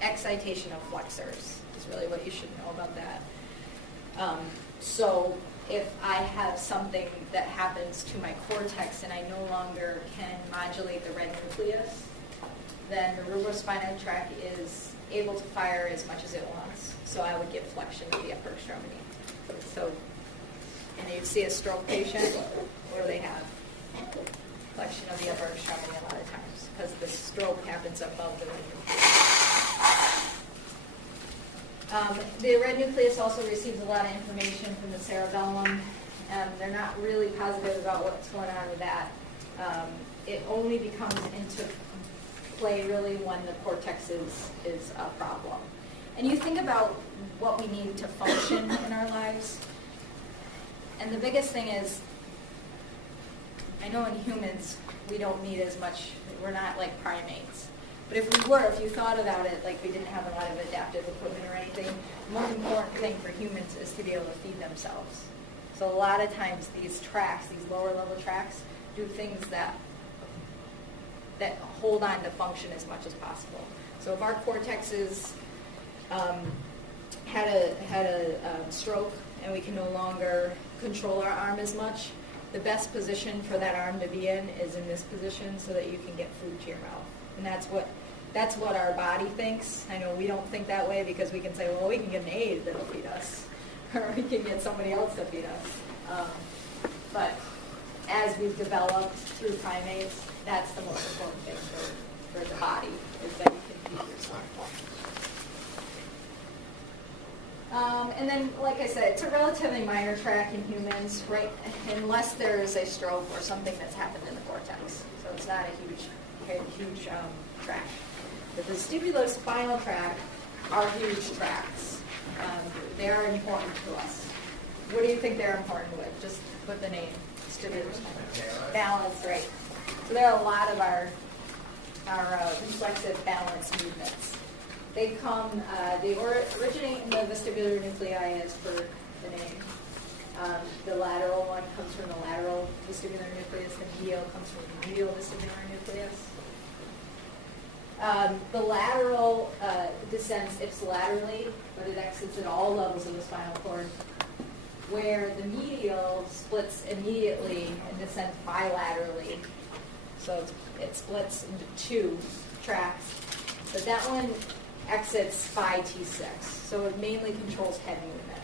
excitation of flexors, is really what you should know about that. So if I have something that happens to my cortex and I no longer can modulate the red nucleus, then the cerebrospinal tract is able to fire as much as it wants. So I would get flexion of the upper extremity. So, and you see a stroke patient, what do they have? Flexion of the upper extremity a lot of times, because the stroke happens above the red nucleus. The red nucleus also receives a lot of information from the cerebellum. They're not really positive about what's going on with that. It only becomes into play really when the cortex is a problem. And you think about what we need to function in our lives. And the biggest thing is, I know in humans we don't need as much, we're not like primates. But if we were, if you thought about it, like we didn't have a lot of adaptive equipment or anything, the most important thing for humans is to be able to feed themselves. So a lot of times these tracks, these lower level tracks, do things that hold on to function as much as possible. So if our cortexes had a stroke and we can no longer control our arm as much, the best position for that arm to be in is in this position so that you can get food to your mouth. And that's what our body thinks. I know we don't think that way because we can say, well, we can get an aide that'll feed us, or we can get somebody else to feed us. But as we've developed through primates, that's the most important thing for the body, is that you can feed yourself. And then, like I said, it's a relatively minor track in humans, right? Unless there's a stroke or something that's happened in the cortex. So it's not a huge track. The vestibular spinal tract are huge tracts. They are important to us. What do you think they're important with? Just put the name. Vestibular spinal. Balance, right. So there are a lot of our reflexive balance movements. They originate in the vestibular nuclei as per the name. The lateral one comes from the lateral vestibular nucleus. The medial comes from the medial vestibular nucleus. The lateral descends ipsilaterally, but it exits at all levels of the spinal cord, where the medial splits immediately and descends bilaterally. So it splits into two tracks. But that one exits by T6, so it mainly controls head movement.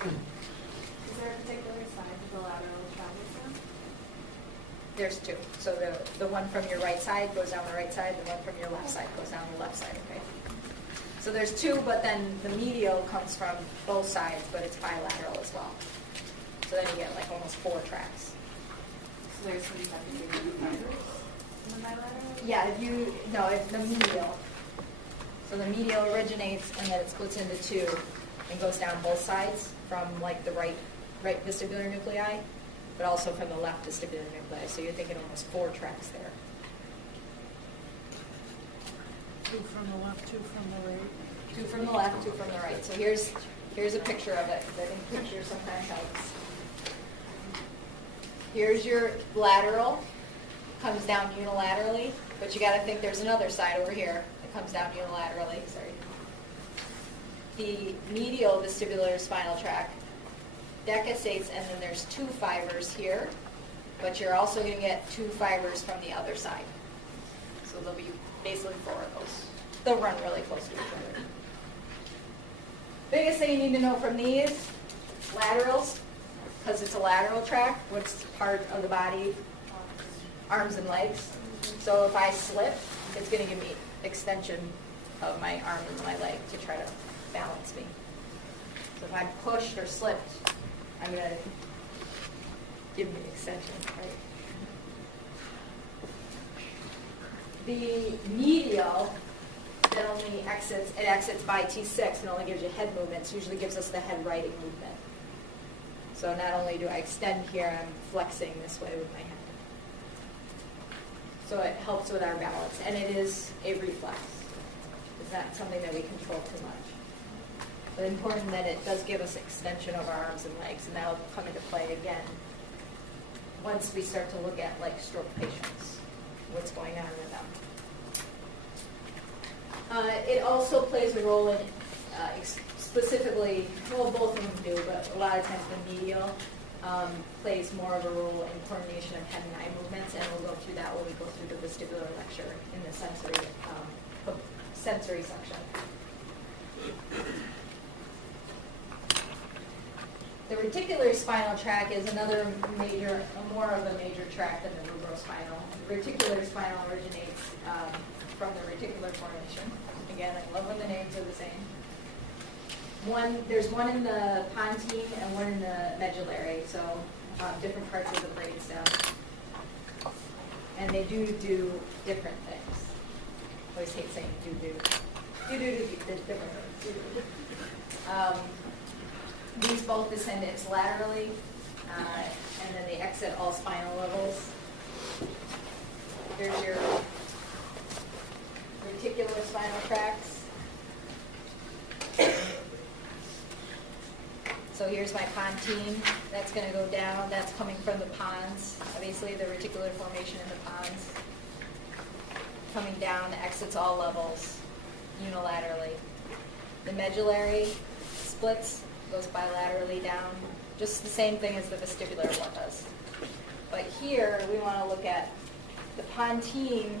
Is there a particular side of the lateral travels on? There's two. So the one from your right side goes down the right side, the one from your left side goes down the left side, okay? So there's two, but then the medial comes from both sides, but it's bilateral as well. So then you get like almost four tracks. So there's some secondary fibers in the bilateral? Yeah, it's the medial. So the medial originates and then it splits into two and goes down both sides from like the right vestibular nuclei, but also from the left vestibular nuclei. So you're thinking almost four tracks there. Two from the left, two from the right. Two from the left, two from the right. So here's a picture of it. I think picture sometimes helps. Here's your lateral, comes down unilaterally, but you got to think there's another side over here that comes down unilaterally. Sorry. The medial vestibular spinal tract decussates, and then there's two fibers here, but you're also going to get two fibers from the other side. So there'll be basically four of those. They'll run really close to each other. Biggest thing you need to know from these laterals, because it's a lateral tract, what's part of the body? Arms and legs. So if I slip, it's going to give me extension of my arm and my leg to try to balance me. So if I'm pushed or slipped, I'm going to give me extension, right? The medial that only exits by T6 and only gives you head movements, usually gives us the head righting movement. So not only do I extend here, I'm flexing this way with my head. So it helps with our balance, and it is a reflex. It's not something that we control too much. But important that it does give us extension of our arms and legs, and that'll come into play again once we start to look at like stroke patients, what's going on with them. It also plays a role in specifically, well, both of them do, but a lot of times the medial plays more of a role in coordination of head and eye movements, and we'll go through that when we go through the vestibular lecture in the sensory section. The reticular spinal tract is another major, more of a major tract than the rubrospinal. The reticular spinal originates from the reticular formation. Again, I love when the names are the same. There's one in the pontine and one in the medullary, so different parts of the brainstem. And they do different things. I always hate saying do different things. These both descendants laterally, and then they exit all spinal levels. Here's your reticular spinal tracts. So here's my pontine. That's going to go down. That's coming from the pons. Obviously, the reticular formation in the pons. Coming down, exits all levels unilaterally. The medullary splits, goes bilaterally down. Just the same thing as the vestibular one does. But here, we want to look at the pontine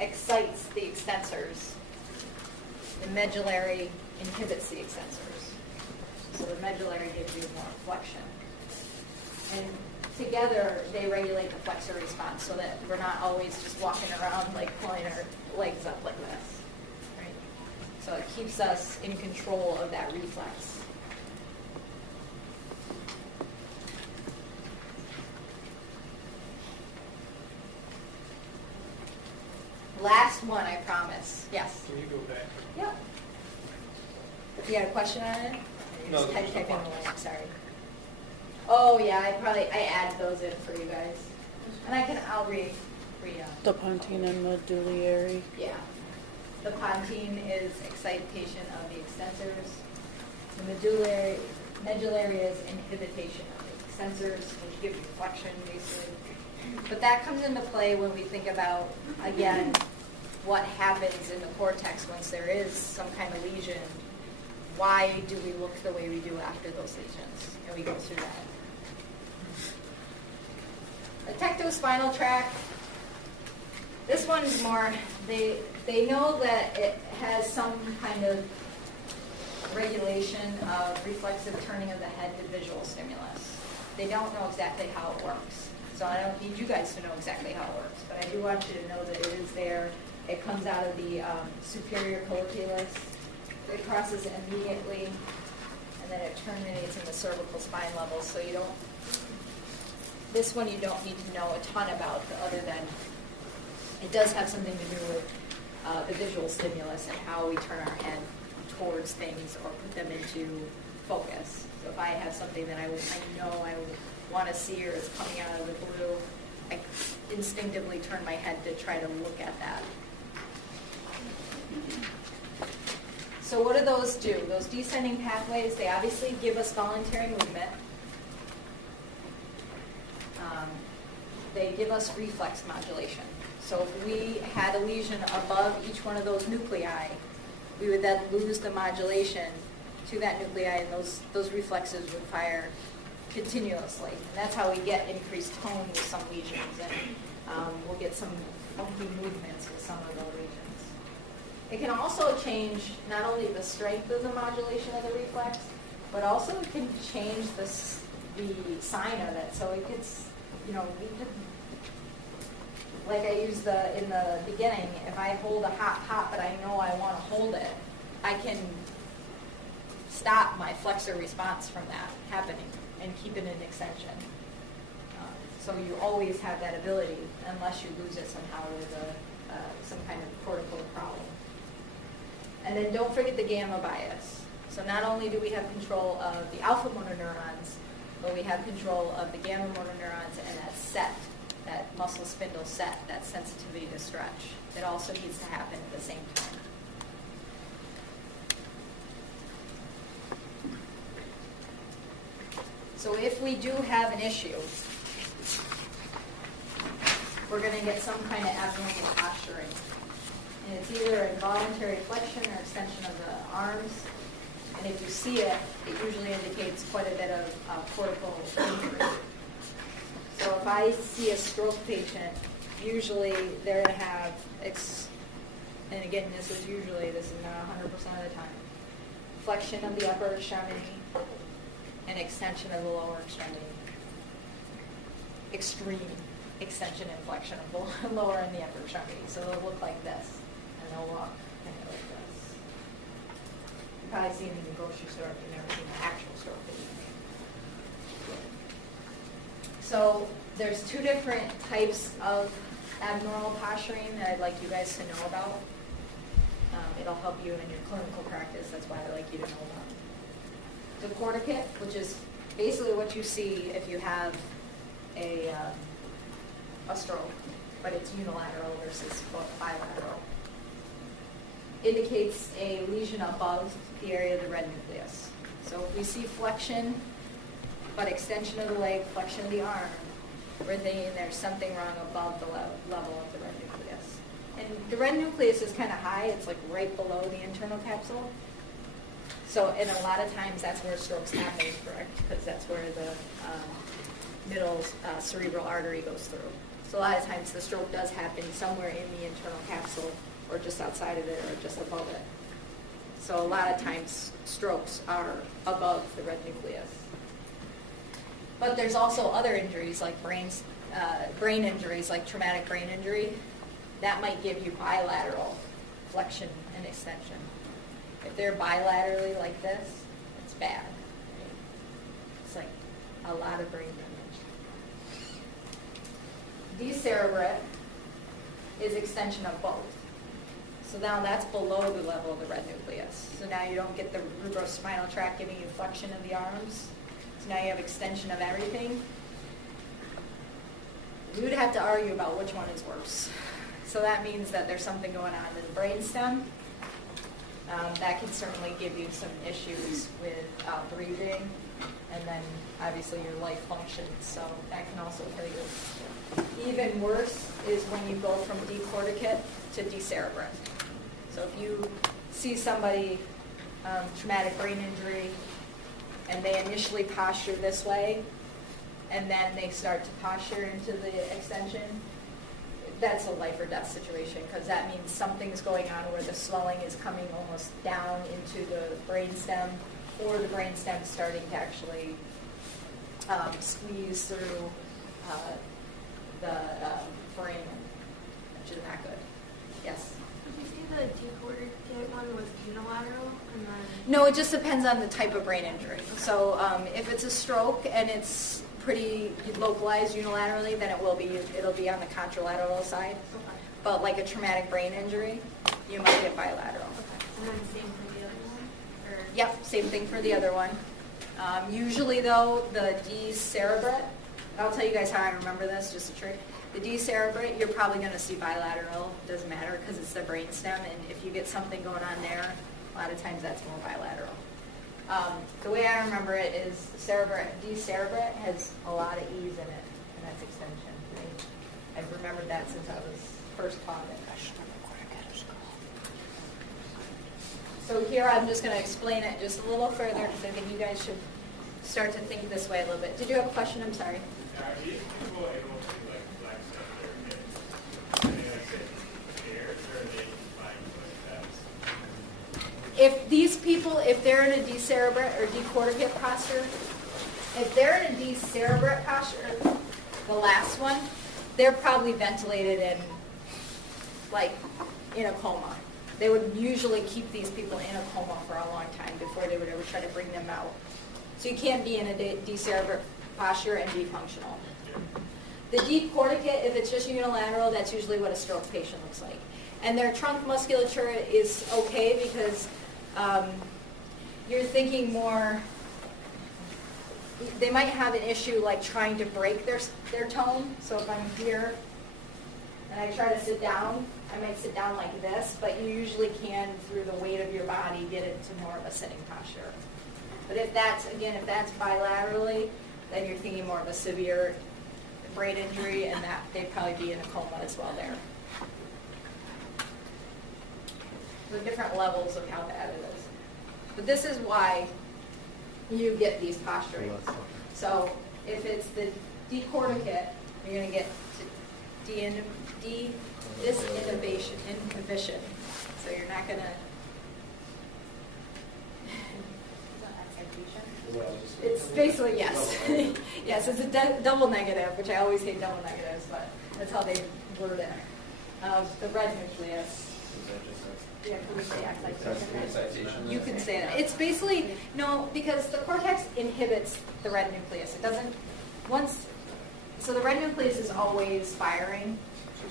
excites the extensors. The medullary inhibits the extensors. So the medullary gives you more flexion. And together, they regulate the flexor response so that we're not always just walking around like pulling our legs up like this. Right? So it keeps us in control of that reflex. Last one, I promise. Yes? Can you go back? Yep. You had a question on it? No, Just there's typing no away, sorry. Oh, yeah, I added those in for you guys. And I'll read The pontine and medullary. yeah. The pontine is excitation of the extensors. The medullary is inhibition of the extensors, which gives you flexion, basically. But that comes into play when we think about, again, what happens in the cortex once there is some kind of lesion. Why do we look the way we do after those lesions? And we go through that. The tectospinal tract, this one is more, they know that it has some kind of regulation of reflexive turning of the head to visual stimulus. They don't know exactly how it works. So I don't need you guys to know exactly how it works, but I do want you to know that it is there. It comes out of the superior colliculus. It crosses immediately, and then it terminates in the cervical spine level. So this one you don't need to know a ton about, other than it does have something to do with the visual stimulus and how we turn our head towards things or put them into focus. So if I have something that I know I want to see or is coming out of the blue, I instinctively turn my head to try to look at that. So what do those do? Those descending pathways, they obviously give us voluntary movement. They give us reflex modulation. So if we had a lesion above each one of those nuclei, we would then lose the modulation to that nuclei, and those reflexes would fire continuously. And that's how we get increased tone with some lesions, and we'll get some funky movements with some of those lesions. It can also change not only the strength of the modulation of the reflex, but also it can change the sign of it. So it gets, we could, like I used in the beginning, if I hold a hot pot, but I know I want to hold it, I can stop my flexor response from that happening and keep it in extension. So you always have that ability, unless you lose it somehow with some kind of cortical problem. And then don't forget the gamma bias. So not only do we have control of the alpha motor neurons, but we have control of the gamma motor neurons and that set, that muscle spindle set, that sensitivity to stretch. It also needs to happen at the same time. So if we do have an issue, we're going to get some kind of abnormal posturing. And it's either involuntary flexion or extension of the arms. And if you see it, it usually indicates quite a bit of cortical injury. So if I see a stroke patient, usually they're going to have, and again, this is not 100% of the time, flexion of the upper extremity an extension of the lower extremity. Extreme extension and flexion of the lower and the upper extremity. So they'll look like this, and they'll walk kind of like this. You've probably seen them in the grocery store, but you've never seen an actual stroke patient. So there's two different types of abnormal posturing that I'd like you guys to know about. It'll help you in your clinical practice. That's why I like you to know about the corticate, which is basically what you see if you have a stroke, but it's unilateral versus bilateral. Indicates a lesion above the area of the red nucleus. So if we see flexion, but extension of the leg, flexion of the arm, we're thinking there's something wrong above the level of the red nucleus. And the red nucleus is kind of high. It's like right below the internal capsule. So, and a lot of times that's where strokes happen, correct? Because that's where the middle cerebral artery goes through. So a lot of times the stroke does happen somewhere in the internal capsule or just outside of it or just above it. So a lot of times strokes are above the red nucleus. But there's also other injuries like brain injuries, like traumatic brain injury. That might give you bilateral flexion and extension. If they're bilaterally like this, it's bad. Right? It's like a lot of brain damage. Decerebrate is extension of both. So now that's below the level of the red nucleus. So now you don't get the rubrospinal tract giving you flexion of the arms. So now you have extension of everything. We would have to argue about which one is worse. So that means that there's something going on in the brainstem. That can certainly give you some issues with breathing, and then obviously your life functions. So that can also kill you. Even worse is when you go from decorticate to decerebrate. So if you see somebody, traumatic brain injury, and they initially posture this way, and then they start to posture into the extension, that's a life or death situation, because that means something's going on where the swelling is coming almost down into the brainstem, or the brainstem starting to actually squeeze through the foramen, which is not good. Yes? Did you say the decorticate one was unilateral? And then No, it just depends on the type of brain injury. So if it's a stroke and it's pretty localized unilaterally, then it'll be on the contralateral side. Okay. But like a traumatic brain injury, you might get bilateral. Okay. And then same for the other one? Or Yep, same thing for the other one. Usually though, the decerebrate, I'll tell you guys how I remember this, just a trick. The decerebrate, you're probably going to see bilateral. Doesn't matter because it's the brainstem, and if you get something going on there, a lot of times that's more bilateral. The way I remember it is decerebrate has a lot of ease in it, and that's extension. Right? I've remembered that since I was first taught it. So here I'm just going to explain it just a little further because I think you guys should start to think this way a little bit. Did you have a question? I'm sorry. Are these people able to like flex up their hips? Are they like sitting chairs or are they lying like that? If these people, if they're in a decerebrate or decorticate posture, if they're in a decerebrate posture, the last one, they're probably ventilated and like in a coma. They would usually keep these people in a coma for a long time before they would ever try to bring them out. So you can't be in a decerebrate posture and be functional. The deep corticate, if it's just unilateral, that's usually what a stroke patient looks like. And their trunk musculature is okay because you're thinking more, they might have an issue like trying to break their tone. So if I'm here and I try to sit down, I might sit down like this, but you usually can, through the weight of your body, get into more of a sitting posture. But if that's bilaterally, then you're thinking more of a severe brain injury, and that they'd probably be in a coma as well there. The different levels of how bad it is. But this is why you get these posturing. So if it's the decorticate, you're going to get disinhibition. So you're not going to... It's basically, yes. Yes, it's a double negative, which I always hate double negatives, but that's how they word it. The red nucleus. Yeah, can we say excitation? You can say that. It's basically, no, because the cortex inhibits the red nucleus. It doesn't, so the red nucleus is always firing.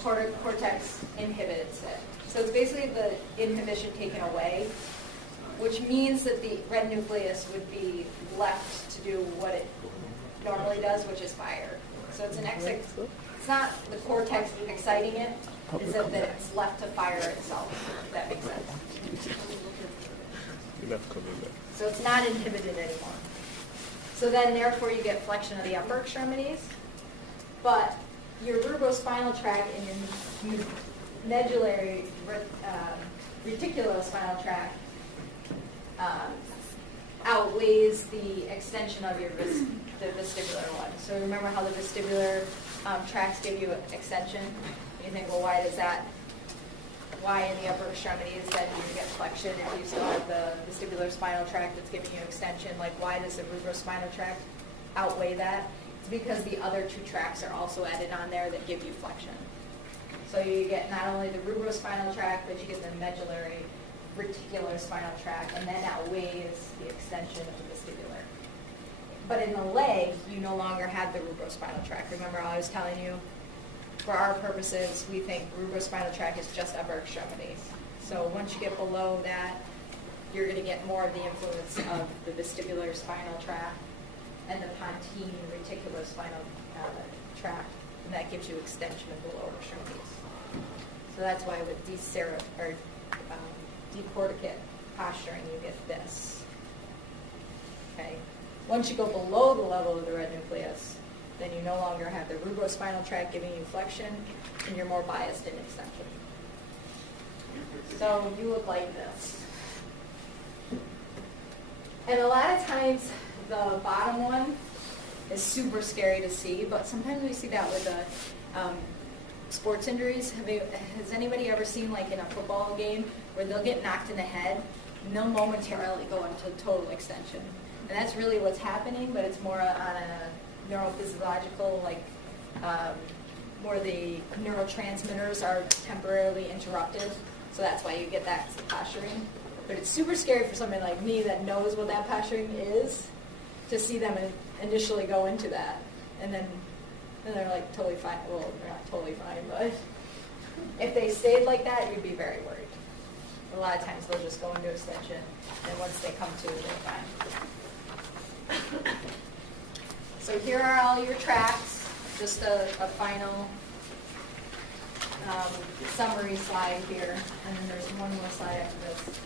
The cortex inhibits it. So it's basically the inhibition taken away, which means that the red nucleus would be left to do what it normally does, which is fire. So it's it's not the cortex exciting it, it's that it's left to fire itself, if that makes sense. So it's not inhibited anymore. So then therefore you get flexion of the upper extremities, but your cerebrospinal tract and your medullary reticulospinal tract outweighs the extension of your the vestibular one. So remember how the vestibular tracts give you extension? You think, well, why in the upper extremities then you get flexion if you still have the vestibular spinal tract that's giving you extension? Like, why does the cerebrospinal tract outweigh that? It's because the other two tracts are also added on there that give you flexion. So you get not only the cerebrospinal tract, but you get the medullary reticular spinal tract, and then outweighs the extension of the vestibular. But in the leg, you no longer have the cerebrospinal tract. Remember how I was telling you, for our purposes, we think cerebrospinal tract is just upper extremities. So once you get below that, you're going to get more of the influence of the vestibular spinal tract and the pontine reticular spinal tract, and that gives you extension of the lower extremities. So that's why with decorticate posturing, you get this. Okay. Once you go below the level of the red nucleus, then you no longer have the cerebrospinal tract giving you flexion, and you're more biased in extension. So you look like this. And a lot of times, the bottom one is super scary to see, but sometimes we see that with the sports injuries. Has anybody ever seen, like in a football game, where they'll get knocked in the head, and they'll momentarily go into total extension? And that's really what's happening, but it's more on a neurophysiological, like where the neurotransmitters are temporarily interrupted. So that's why you get that posturing. But it's super scary for somebody like me that knows what that posturing is, to see them initially go into that. And then they're like totally fine. Well, they're not totally fine, but if they stayed like that, you'd be very worried. A lot of times they'll just go into extension, and once they come to, they're fine. So here are all your tracks, just a final summary slide here, and then there's one more slide after this.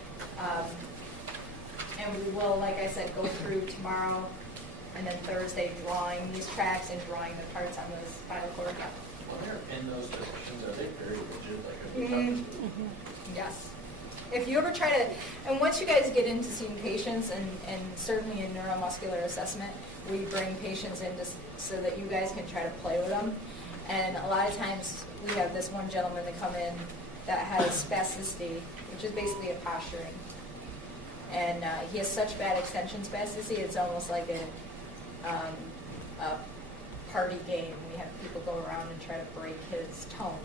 And we will, like I said, go through tomorrow and then Thursday drawing these tracks and drawing the parts on the spinal cord. When they're in those positions, are they very rigid? Like, are they Yes. If you ever try to, and once you guys get into seeing patients, and certainly in neuromuscular assessment, we bring patients in just so that you guys can try to play with them. And a lot of times we have this one gentleman that come in that has spasticity, which is basically a posturing. And he has such bad extension spasticity, it's almost like a party game. We have people go around and try to break his tone,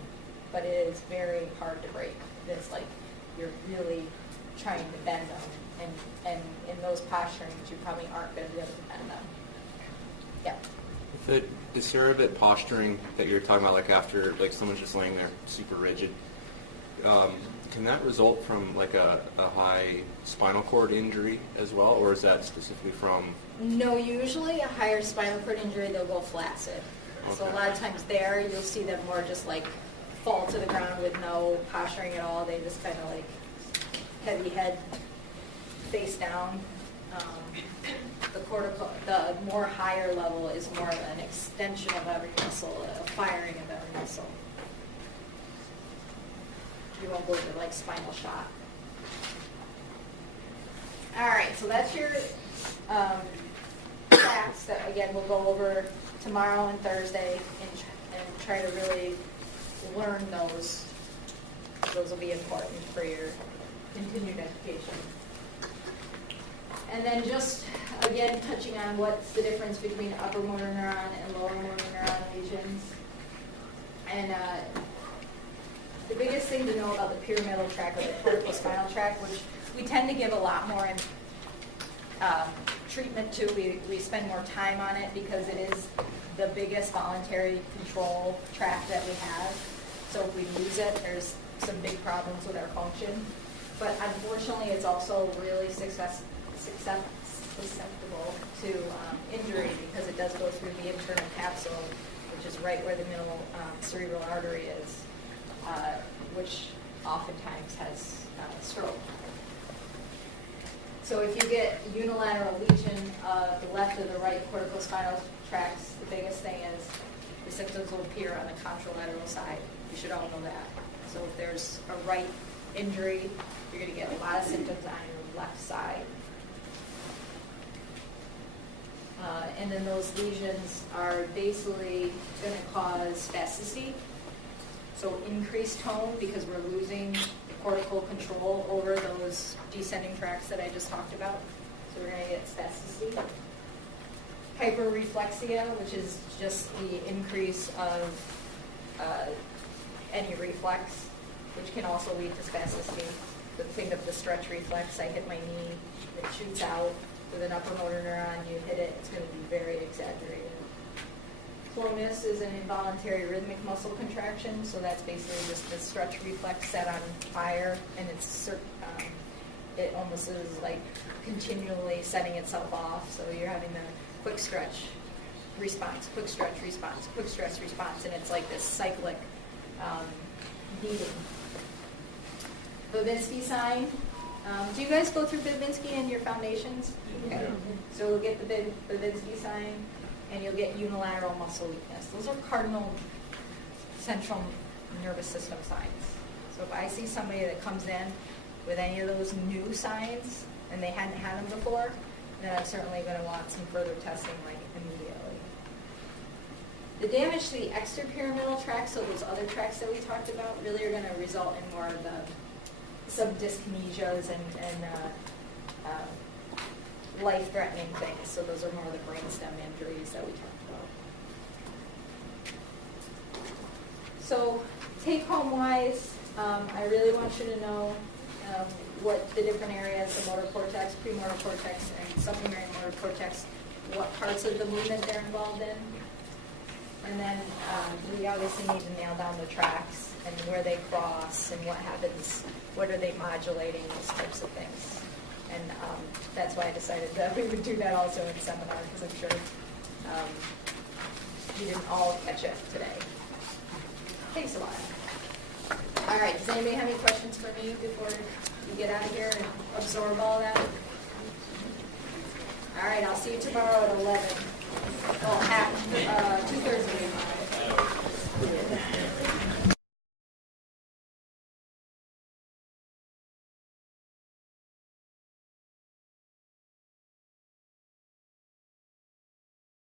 but it is very hard to break. It's like you're really trying to bend them, and in those posturings, you probably aren't going to be able to bend them. Yeah. The decerebral posturing that you're talking about, like after like someone's just laying there super rigid, can that result from like a high spinal cord injury as well, or is that specifically from? No, usually a higher spinal cord injury, they'll go flaccid. Okay. So a lot of times there, you'll see them more just like fall to the ground with no posturing at all. They just kind of like heavy head, face down. The more higher level is more of an extension of every muscle, a firing of every muscle. You won't go to like spinal shock. All right, so that's your facts that again we'll go over tomorrow and Thursday and try to really learn those. Those will be important for your continued education. And then just, again, touching on what's the difference between upper motor neuron and lower motor neuron lesions. And the biggest thing to know about the pyramidal tract or the corticospinal tract, which we tend to give a lot more treatment to, we spend more time on it because it is the biggest voluntary control tract that we have. So if we lose it, there's some big problems with our function. But unfortunately, it's also really susceptible to injury because it does go through the internal capsule, which is right where the middle cerebral artery is, which oftentimes has stroke. So if you get unilateral lesion of the left or the right corticospinal tracts, the biggest thing is the symptoms will appear on the contralateral side. You should all know that. So if there's a right injury, you're going to get a lot of symptoms on your left side. And then those lesions are basically going to cause spasticity. So increased tone because we're losing cortical control over those descending tracts that I just talked about. So we're going to get spasticity. Hyperreflexia, which is just the increase of any reflex, which can also lead to spasticity. But think of the stretch reflex. I hit my knee, it shoots out with an upper motor neuron, you hit it, it's going to be very exaggerated. Clonus is an involuntary rhythmic muscle contraction, so that's basically just the stretch reflex set on fire, and it almost is like continually setting itself off, so you're having the quick stretch response, quick stretch response, quick stretch response, and it's like this cyclic beating. Babinski sign. Do you guys go through Babinski in your foundations? Okay. So you'll get the Babinski sign, and you'll get unilateral muscle weakness. Those are cardinal central nervous system signs. So if I see somebody that comes in with any of those new signs, and they hadn't had them before, then I'm certainly going to want some further testing like immediately. The damage to the extrapyramidal tract, so those other tracts that we talked about, really are going to result in more of the some dyskinesias and life-threatening things. So those are more the brainstem injuries that we talked about. So take-home wise, I really want you to know what the different areas, the motor cortex, premotor cortex, and supplementary motor cortex, what parts of the movement they're involved in. And then we obviously need to nail down the tracks and where they cross and what happens, what are they modulating, those types of things. And that's why I decided that we would do that also in seminar, because I'm sure you didn't all catch it today. Thanks a lot. All right, does anybody have any questions for me before you get out of here and absorb all that? All right, I'll see you tomorrow at 11.